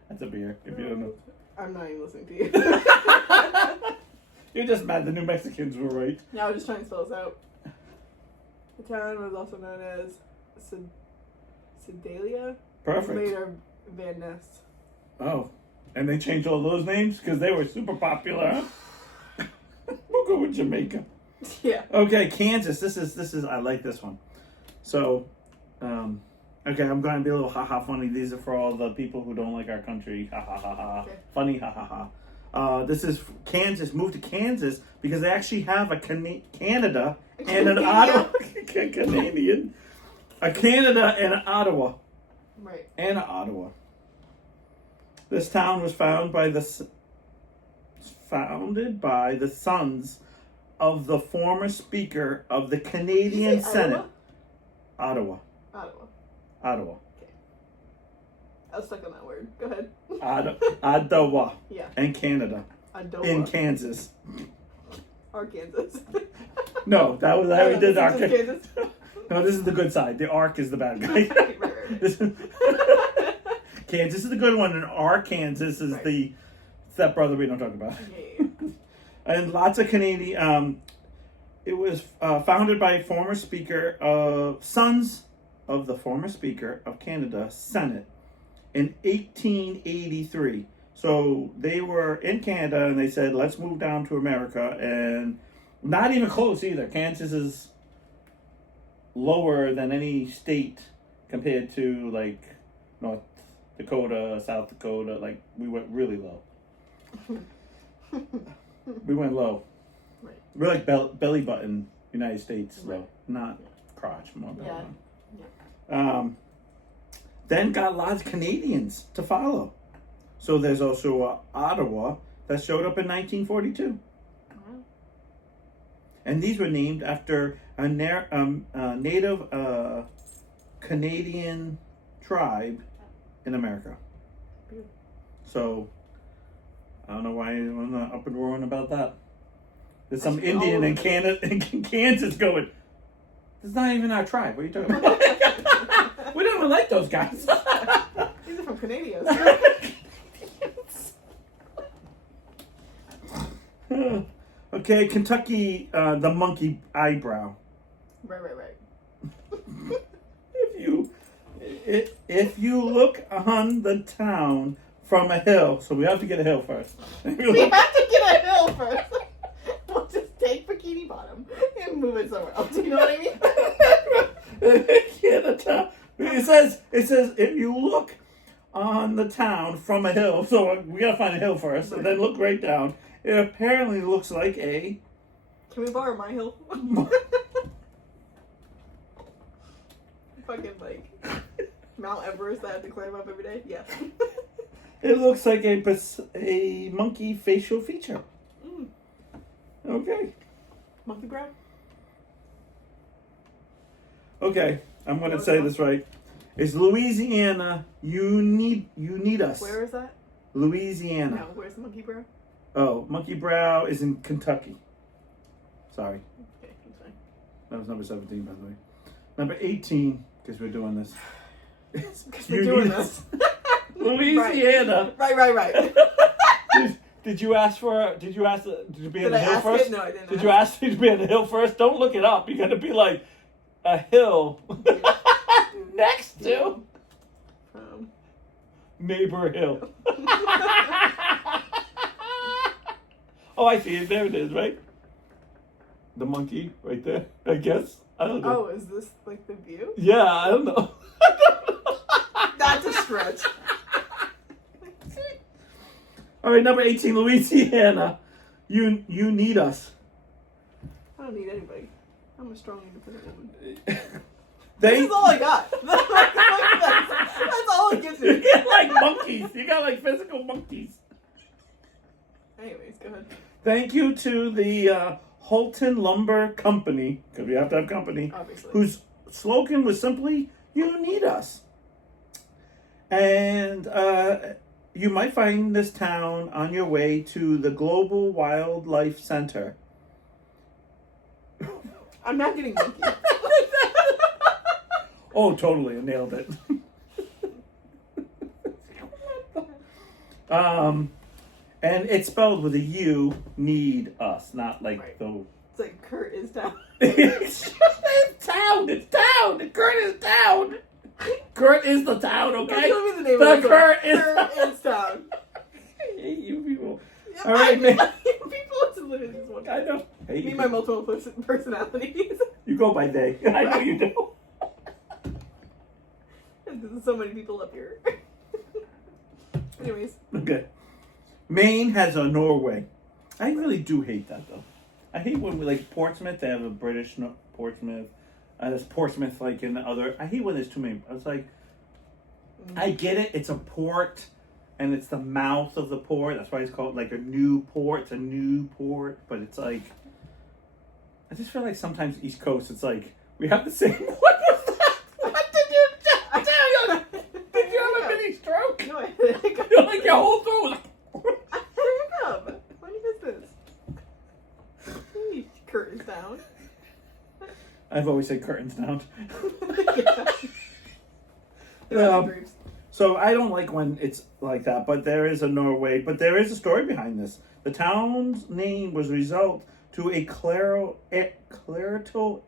That's a beer, if you don't know. I'm not even listening to you. You're just mad the New Mexicans were right. Now I'm just trying to spell this out. The town was also known as Sedalia. Perfect. Later, Van Ness. Oh, and they changed all those names because they were super popular, huh? We'll go with Jamaica. Yeah. Okay, Kansas. This is. I like this one. So, okay, I'm going to be a little ha funny. These are for all the people who don't like our country. Ha ha. Okay. Funny ha. This is Kansas. Moved to Kansas because they actually have a Canada and an Ottawa. Canadian. A Canada and an Ottawa. Right. And an Ottawa. This town was founded by the sons of the former Speaker of the Canadian Senate. Ottawa? Ottawa. Okay. I was stuck on that word. Go ahead. Ottawa. Yeah. And Canada. Ottawa. In Kansas. Arkansas. No, that was how we did This is Arkansas. Kansas. No, this is the good side. The Ark is the bad guy. Right. Kansas is the good one, and Arkansas is Right. the stepbrother we don't talk about. Yeah. And lots of Canadian. It was founded by former Speaker sons of the former Speaker of Canada Senate in 1883. So they were in Canada and they said, let's move down to America. And not even close either. Kansas is lower than any state compared to like North Dakota, South Dakota. Like we went really low. We went low. Right. We're like belly button United States Right. low, not crotch, more belly Yeah. button. Then got lots of Canadians to follow. So there's also Ottawa that showed up in 1942. Wow. And these were named after a native Canadian tribe in America. Beautiful. So I don't know why I'm not up and roaring about that. There's some Actually, Indian all in of Canada, in Kansas going, this is not even our tribe. What are you talking about? We don't even like those guys. These are from Canadians. Okay, Kentucky, the monkey eyebrow. Right. If you look on the town from a hill, so we have to get a hill first. We have to get a hill first. We'll just take Bikini Bottom and move it somewhere else. You know what I mean? It says if you look on the town from a hill. So we gotta find a hill first, and then look right down. It apparently looks like a. Can we borrow my hill? Fucking like Mount Everest that I have to climb up every day? Yes. It looks like a monkey facial feature. Mm. Okay. Monkey brow? Okay, I'm gonna say this right. It's Louisiana. You need us. Where is that? Louisiana. No, where's the monkey brow? Oh, Monkey Brow is in Kentucky. Sorry. Okay, that's fine. That was number 17, by the way. Number 18, because we're doing this. Because we're doing this. Louisiana. Right. Did you ask for? Did you be on the I hill ask first? it? No, I didn't. Did you ask me to be on the hill first? Don't look it up. You got to be like a hill next to Neighbor Hill. Oh, I see it. There it is, right? The monkey right there. I guess. I don't know. Oh, is this like the view? Yeah, I don't know. That's a stretch. All right, number 18, Louisiana. You need us. I don't need anybody. I'm a strong, independent woman. This is all I got. That's all it gives me. You got like monkeys. You got like physical monkeys. Anyways, go ahead. Thank you to the Holton Lumber Company, because we have to have company, Obviously. Whose slogan was simply, "You need us." And you might find this town on your way to the Global Wildlife Center. I'm not getting monkey. Oh, totally. I nailed it. And it's spelled with a U, need us, not like Right. the... It's like Kirt Is Town. It's town. Kirt is town. Kirt is the town, okay? That's gonna be the name The of the Kirt Kirt Is Town. I hate you people. Yep, All right, man. People listen to this one. I know. Hey, Me and my multiple personalities. you go by they. I know you do. There's so many people up here. Anyways. Okay. Maine has a Norway. I really do hate that, though. I hate when we, like, Portsmouth, they have a British Portsmouth. There's Portsmouth, like, in the other... I hate when there's too many... I was like... I get it. It's a port, and it's the mouth of the port. That's why it's called, like, a new port. It's a new port, but it's, like... I just feel like sometimes East Coast, it's like, we have the same... What was that? What did you do? Did you have a mini stroke? No, I didn't. You're like, your whole throat was... When is this? Kirt Is Town. I've always said curtains down. Yeah. So I don't like when it's like that, but there is a Norway, but there is a story behind this. The town's name was a result to a clerical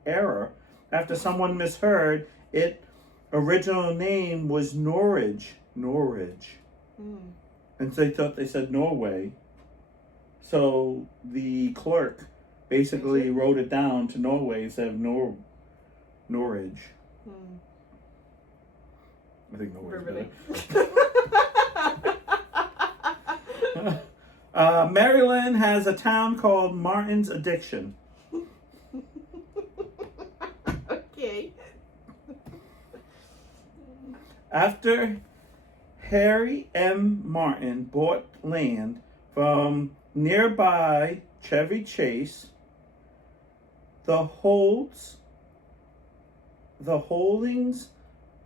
error after someone misheard it. Original name was Norwich. And so they said Norway. So the clerk basically wrote it down to Norway instead of Norwich. I think Norway's better. Maryland has a town called Martin's Addiction. Okay. After Harry M. Martin bought land from nearby Chevy Chase, the holdings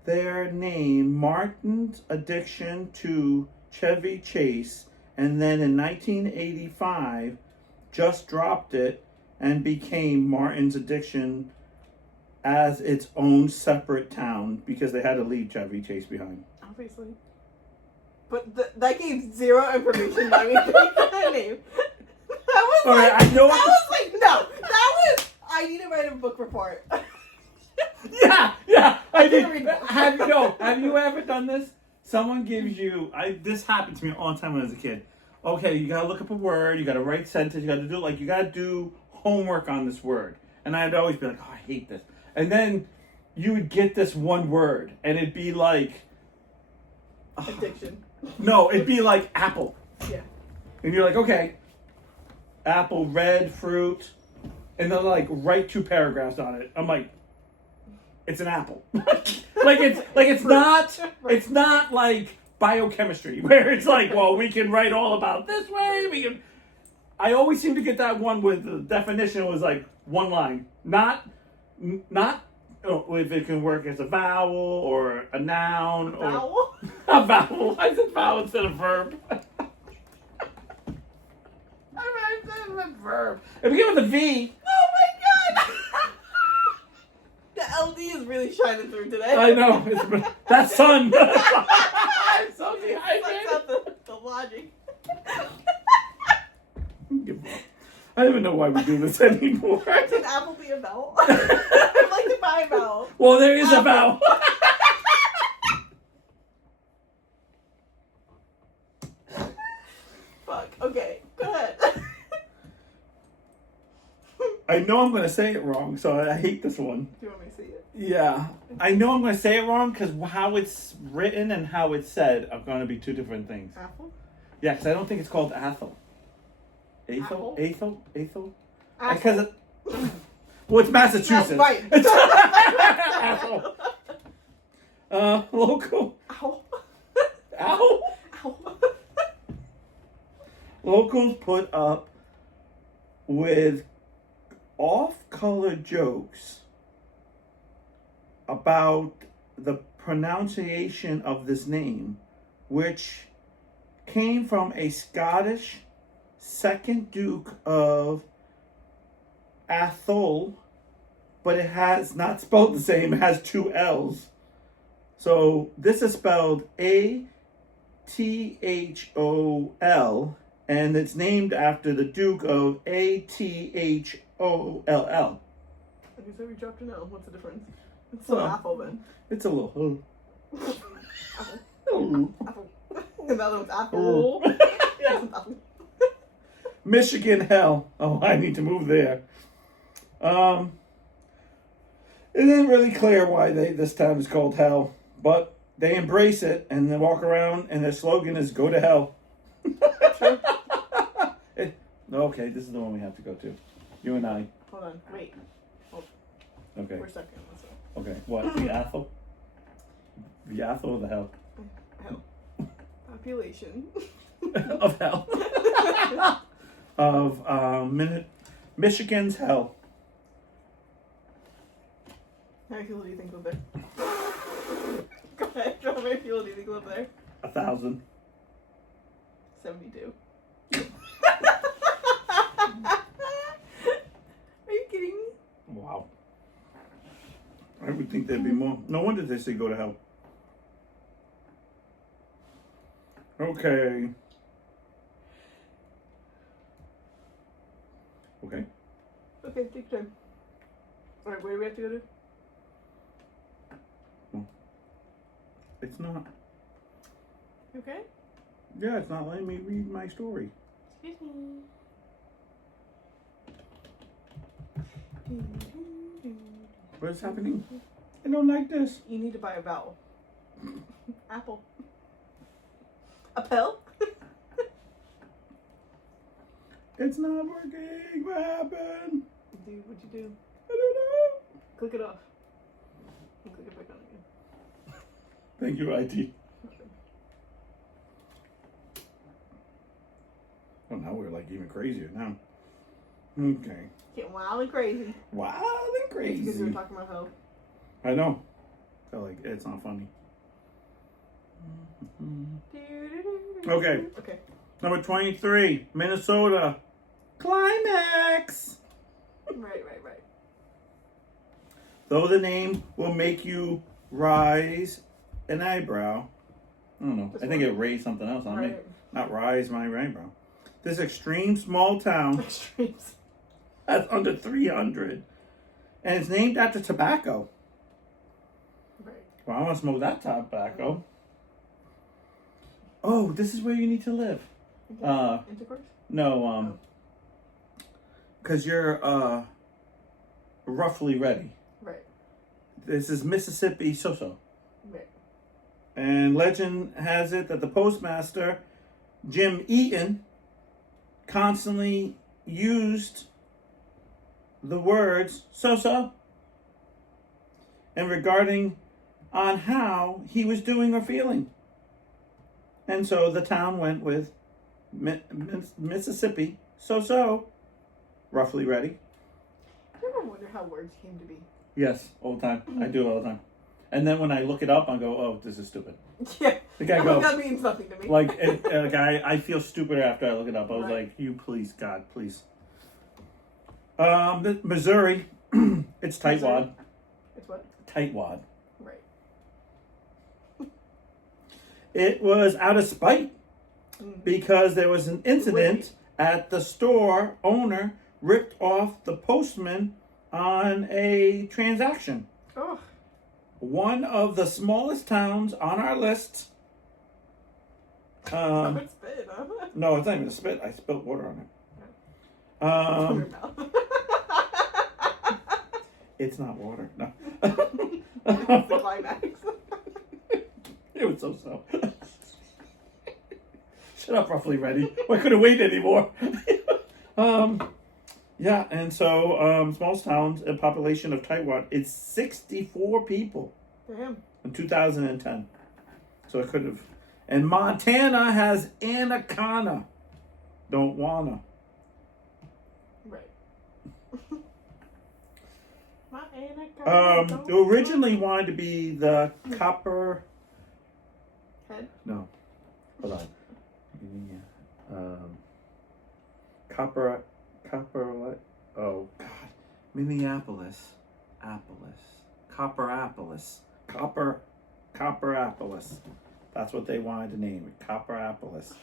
their name Martin's Addiction to Chevy Chase, and then in 1985 just dropped it and became Martin's Addiction as its own separate town because they had to leave Chevy Chase behind. Obviously. But that gave zero information by me picking that name. That was All right, like, I know that was like, no. That was, I need to write a book report. Yeah, I did. read Have you ever done this? Someone gives you, this happened to me all the time when I was a kid. Okay, you gotta look up a word, you gotta write sentence, you gotta do homework on this word. And I'd always be like, oh, I hate this. And then you would get this one word, and it'd be like, addiction. No, it'd be like apple. Yeah. And you're like, okay, apple, red fruit, and then like write 2 paragraphs on it. I'm like, it's an apple. it's not like biochemistry where it's like, well, we can write all about this way. I always seem to get that one with the definition was like 1 line, not if it can work as a vowel or a noun or Vowel? a vowel. I said vowel instead of verb. I said a verb. It begins with a V. Oh my god! The LD is really shining through today. I know. That sun. I'm so dehydrated. That's not the logic. I don't even know why we do this anymore. Can apple be a vowel? I'd like to buy a vowel. Well, there is a vowel. Fuck. Okay, go ahead. I know I'm going to say it wrong, so I hate this one. Do you want me to see it? Yeah. I know I'm going to say it wrong because how it's written and how it's said are going to be 2 different things. Apple? Yeah, because I don't think it's called Athel. Apple? Athel? Apple. Because well, it's Massachusetts. That's right. Athel. Local. Ow. Ow. Ow. Locals put up with off-color jokes about the pronunciation of this name, which came from a Scottish 2nd Duke of Atholl, but it has not spelled the same. It has 2 L's. So this is spelled Athol, and it's named after the Duke of Atholl. Okay, so we dropped an L. What's the difference? It's still apple then. It's a little. Apple. Apple. And the other one's apple. Yeah. Michigan hell. Oh, I need to move there. It isn't really clear why this town is called hell, but they embrace it and they walk around and their slogan is "Go to hell." Okay, this is the one we have to go to. You and I. Hold on. Wait. Okay. We're stuck in this one. Okay. What? The Athel? The Athel or the hell? Hell. Population. Of hell. Of Michigan's hell. How many people do you think live there? Go ahead. How many people do you think live there? 1,000. 72. Are you kidding me? Wow. I would think there'd be more. No wonder they say go to hell. Okay. Okay. Okay, take your time. Alright, where do we have to go to? It's not. Okay. Yeah, it's not letting me read my story. Excuse me. What is happening? I don't like this. You need to buy a vowel. Apple. A pill? It's not working. What happened? Dude, what'd you do? I don't know. Click it off. And click it back on again. Thank you, IT. Well, now we're like even crazier now. Okay. Getting wild and crazy. Wild and crazy. Because we were talking about how. I know. So like, it's not funny. Okay. Okay. Number 23, Minnesota. Climax. Right. Though the name will make you rise an eyebrow. I don't know. I think it raised something else on me. Right. Not rise my eyebrow. This extreme small town Extremes. has under 300. And it's named after tobacco. Right. Well, I want to smoke that tobacco. Oh, this is where you need to live. Intercourse? No, because you're roughly ready. Right. This is Mississippi so-so. Right. And legend has it that the postmaster, Jim Eaton, constantly used the words so-so and regarding on how he was doing or feeling. And so the town went with Mississippi, so-so, roughly ready. You ever wonder how words came to be? Yes, all the time. I do all the time. And then when I look it up, I go, "Oh, this is stupid." Yeah. The guy goes, that means nothing to me. like I feel stupid after I look it up. I was Right. like, "You please, God, please." Missouri, it's tightwad. It's what? Tightwad. Right. It was out of spite because there was an incident at the store. Owner ripped off the postman on a transaction. Oh. One of the smallest towns on our list. It's bad, huh? No, it's not even a spit. I spilled water on it. From your mouth. It's not water. No. It's the climax. It was so. Shut up, roughly ready. I couldn't wait anymore. Yeah, and so smallest towns, a population of tightwad, it's 64 people. Damn. In 2010. So I could have. And Montana has anaconda. Don't wanna. Right. My anaconda. It originally wanted to be the copper. Head? No. Hold on. Copper what? Oh God. Minneapolis. Copperapolis. Copperapolis. That's what they wanted to name it. Copperapolis.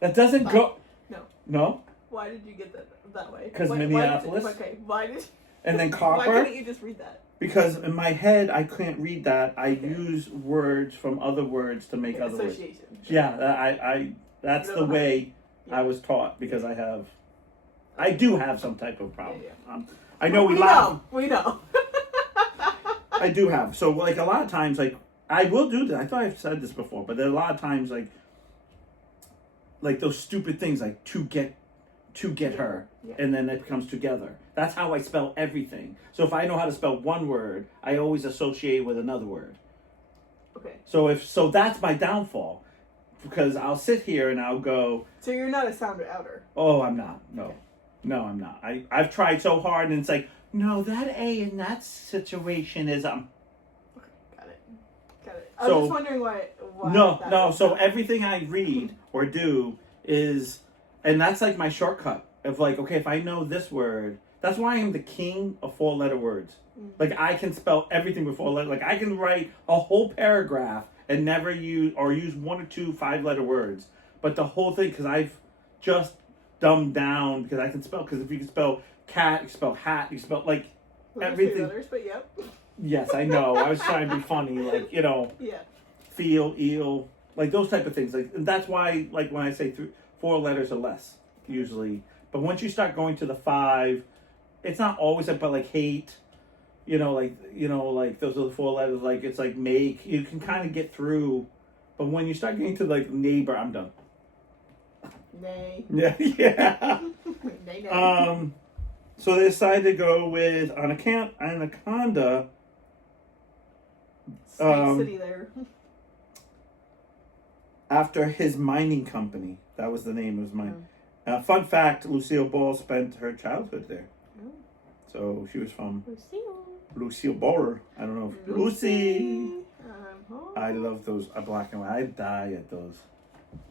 That doesn't go. No. No? Why did you get that way? 'Cause Minneapolis? Why did? And then Why copper? couldn't you just read that? Because in my head, I can't read that. I use words from other words to make other words. Association. Yeah, that's the way I was taught because I do have some type of problem. Yeah. I know we laugh. We know. I do have. So like a lot of times, like I will do that. I thought I've said this before, but there are a lot of times like those stupid things like to get her, Yeah. and then it comes together. That's how I spell everything. So if I know how to spell one word, I always associate with another word. Okay. So that's my downfall, because I'll sit here and I'll go, So you're not a sounder outer. "Oh, I'm not. No, I'm not. I've tried so hard, and it's like, no, that A in that situation is Okay, got it. I So- was just wondering why. No. So everything I read or do is, and that's like my shortcut of like, okay, if I know this word, that's why I'm the king of 4-letter words. Like I can spell everything with 4 letters. Like I can write a whole paragraph and never use 1 or 2 5-letter words, but the whole thing because I've just dumbed down because I can spell. Because if you can spell cat, you can spell hat, you can spell like everything. 3 letters, but yep. Yes, I know. I was trying to be funny, like Yeah. feel, eel, like those type of things. Like and that's why, like when I say 4 letters or less, usually. But once you start going to the 5, it's not always but like hate, like those are the 4 letters. Like it's like make. You can kind of get through, but when you start getting to like neighbor, I'm done. Nay. Yeah. Nay. So they decided to go with anaconda. Sweet city there. After his mining company. That was the name of his mine. Fun fact, Lucille Ball spent her childhood there. Oh. So she was from Lucille. Lucille Ball. I don't know. Lucy. Home. I love those black and white. I die at those.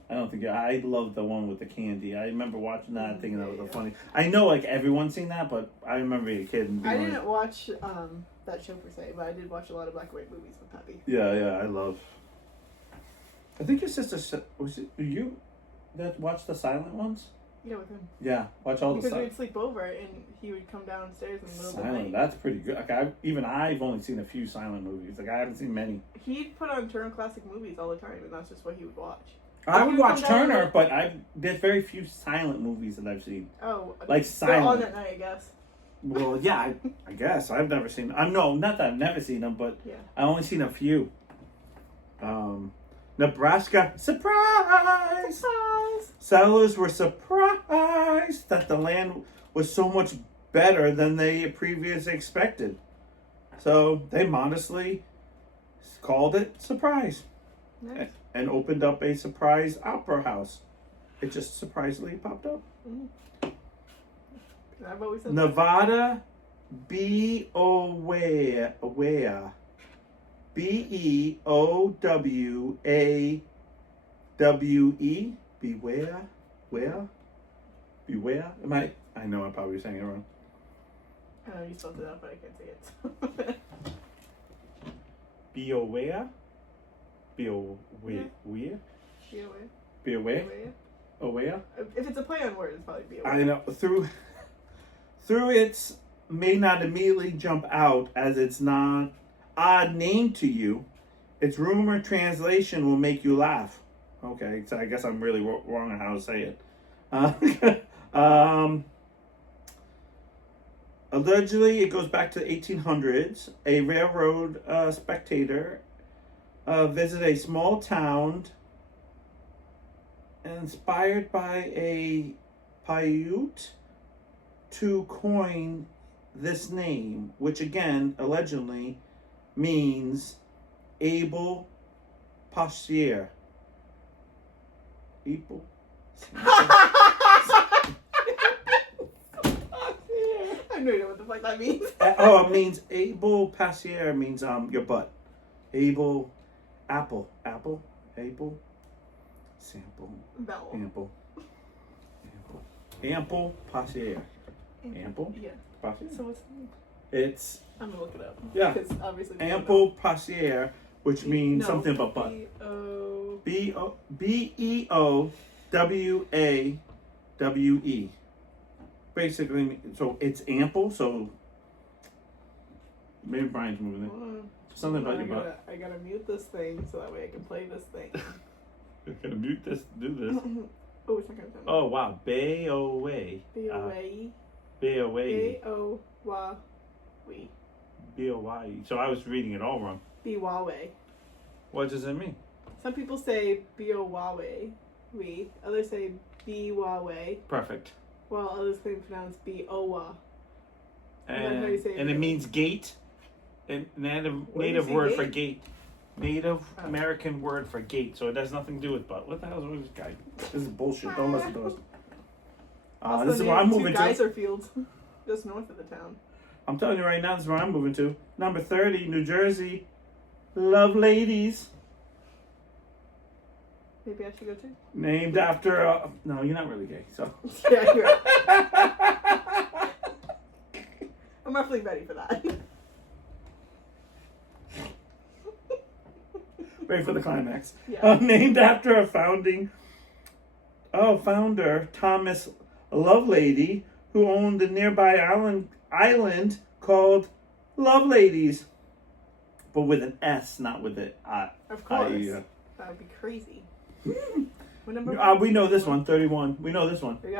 I don't think I love the one with the candy. I remember watching that thinking that was funny. I know like everyone's seen that, but I remember being a kid and being I like, didn't watch that show per se, but I did watch a lot of black and white movies with Pappy. Yeah, I love. I think your sister was it you that watched the silent ones? Yeah, with him. Yeah, watch all Because the we'd sleep over and he would come downstairs in the middle of the silent. night. That's pretty good. Like I've only seen a few silent movies. Like I haven't seen many. He'd put on Turner Classic Movies all the time, and that's just what he would watch. I He would would watch come down Turner, and- but there's very few silent movies that I've seen. Oh, Like they're on silent. that night, I guess. Well, yeah, I guess I've never seen. No, not that I've never seen them, but Yeah. I only seen a few. Nebraska, surprise! Surprise! Settlers were surprised that the land was so much better than they previously expected. So they modestly called it surprise Nice. and opened up a surprise opera house. It just surprisingly popped up. I've always said Nevada, Beowaware. Beowawe. Beware? Where? Beware? I know I'm probably saying it wrong. I know you spelled it out, but I can't say it. Beoware? Beoware? Be away. Be aware? Aware? If it's a play on words, it's probably be away. I know. Through its may not immediately jump out as it's not odd name to you, its rumored translation will make you laugh. Okay, so I guess I'm really wrong on how to say it. Allegedly, it goes back to the 1800s. A railroad spectator visited a small town inspired by a Paiute to coin this name, which again, allegedly, means able posture. Able. I have no idea what the fuck that means. It means able posture means your butt. Able, apple, able, sample, Vowel. ample posture. Ample? Yeah. Posture? So what's the name? It's I'm gonna look it up. Yeah. Because obviously we don't ample posture, which know. means No, something about butt. Beowawe. Basically, so it's ample. So maybe Brian's moving it. Hold on. Something about Hold your on, butt. I gotta mute this thing so that way I can play this thing. You're gonna mute this. Do this. Oh, it's not gonna sound. Oh wow, Beowawe. B-O-A-E. Beowawe. B-O-W-E. Beowawe. So I was reading it all wrong. B-Wawe. What does it mean? Some people say B-O-Wawe. Others say B-Wawe. Perfect. While others claim to pronounce B-O-Wa. And, how you say and it it. means gate. And native Where do you see word for gate? gate. Native Oh. American word for gate. So it has nothing to do with butt. What the hell is with this guy? This is bullshit. Don't listen to us. Also This is named where I'm two moving to. geyser fields just north of the town. I'm telling you right now, this is where I'm moving to. Number 30, New Jersey. Love Ladies. Maybe I should go too. Named after... no, you're not really gay, so... Yeah, you're right. I'm roughly ready for that. Ready for the climax. Yeah. Named after a founder, Thomas Lovelady, who owned a nearby island called Love Ladies. But with an S, not with it. Of course. That would be crazy. What number? We know this one, 31. We know this one. We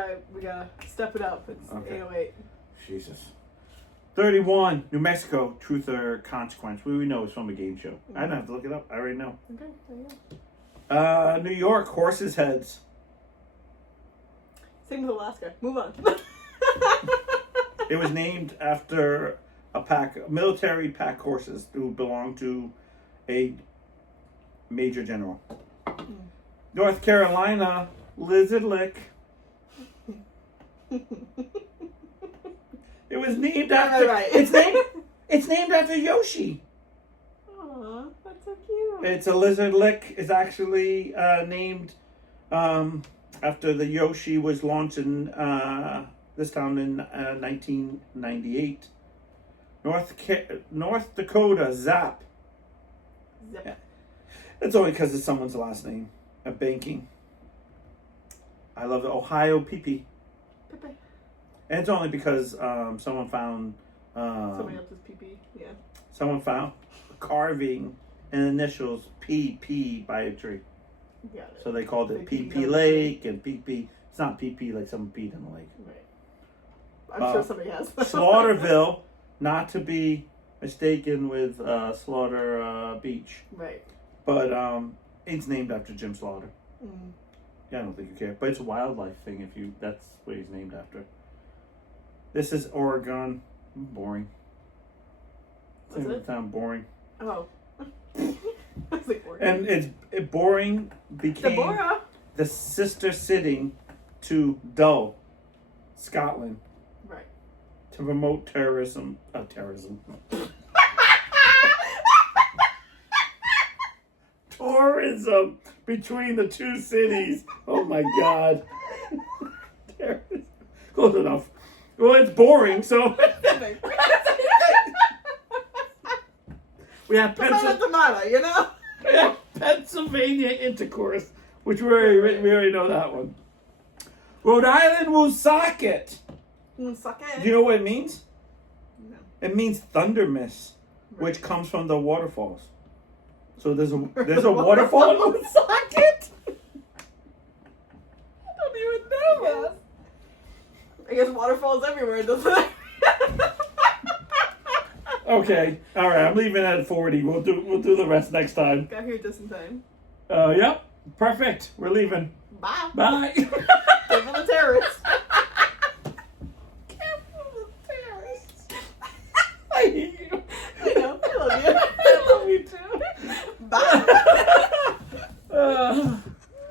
gotta step it up. It's Okay. 808. Jesus. 31, New Mexico, Truth or Consequence. We know it's from a game show. I don't have to look it up. I already know. Okay, there you go. New York, Horses' Heads. Same with Alaska. Move on. It was named after a military pack horses who belonged to a major general. North Carolina, Lizard Lick. It was named after. Right. It's named after Yoshi. Aw, that's so cute. It's a Lizard Lick. It's actually named after the Yoshi was launched in this town in 1998. North Dakota, Zap. Zip. Yeah. It's only because it's someone's last name. A banking. I love it. Ohio, PP. Pepe. And it's only because someone found Somebody else's PP. Yeah. someone found carving and initials PP by a tree. Got it. So they called it They peed PP on the Lake and PP. It's not PP like someone peed in the lake. Right. I'm sure somebody has. Slaughterville, not to be mistaken with Slaughter Beach. Right. But it's named after Jim Slaughter. Mm. Yeah, I don't think you care. But it's a wildlife thing if you that's what he's named after. This is Oregon. Boring. What's it? Town boring. Oh. I was like, And boring became Deborah. the sister sitting to Dull, Scotland, Right. to promote terrorism. Tourism between the two cities. Oh my God. Terrorism. Close enough. Well, it's boring, so we have Pennsylvania intercourse, which we already know that one. Rhode Island Woonsocket. Woonsocket? Do you know what it means? No. It means thunder mist, which comes from the waterfalls. So there's a waterfall in Woonsocket? I don't even know that. I guess waterfalls everywhere, doesn't it? Okay, all right. I'm leaving at 40. We'll do the rest next time. Got here just in time. Yep. Perfect. We're leaving. Bye. Bye. Careful the terrorists. Careful with terrorists. I hate you. I know. I love you. I love you too. Bye.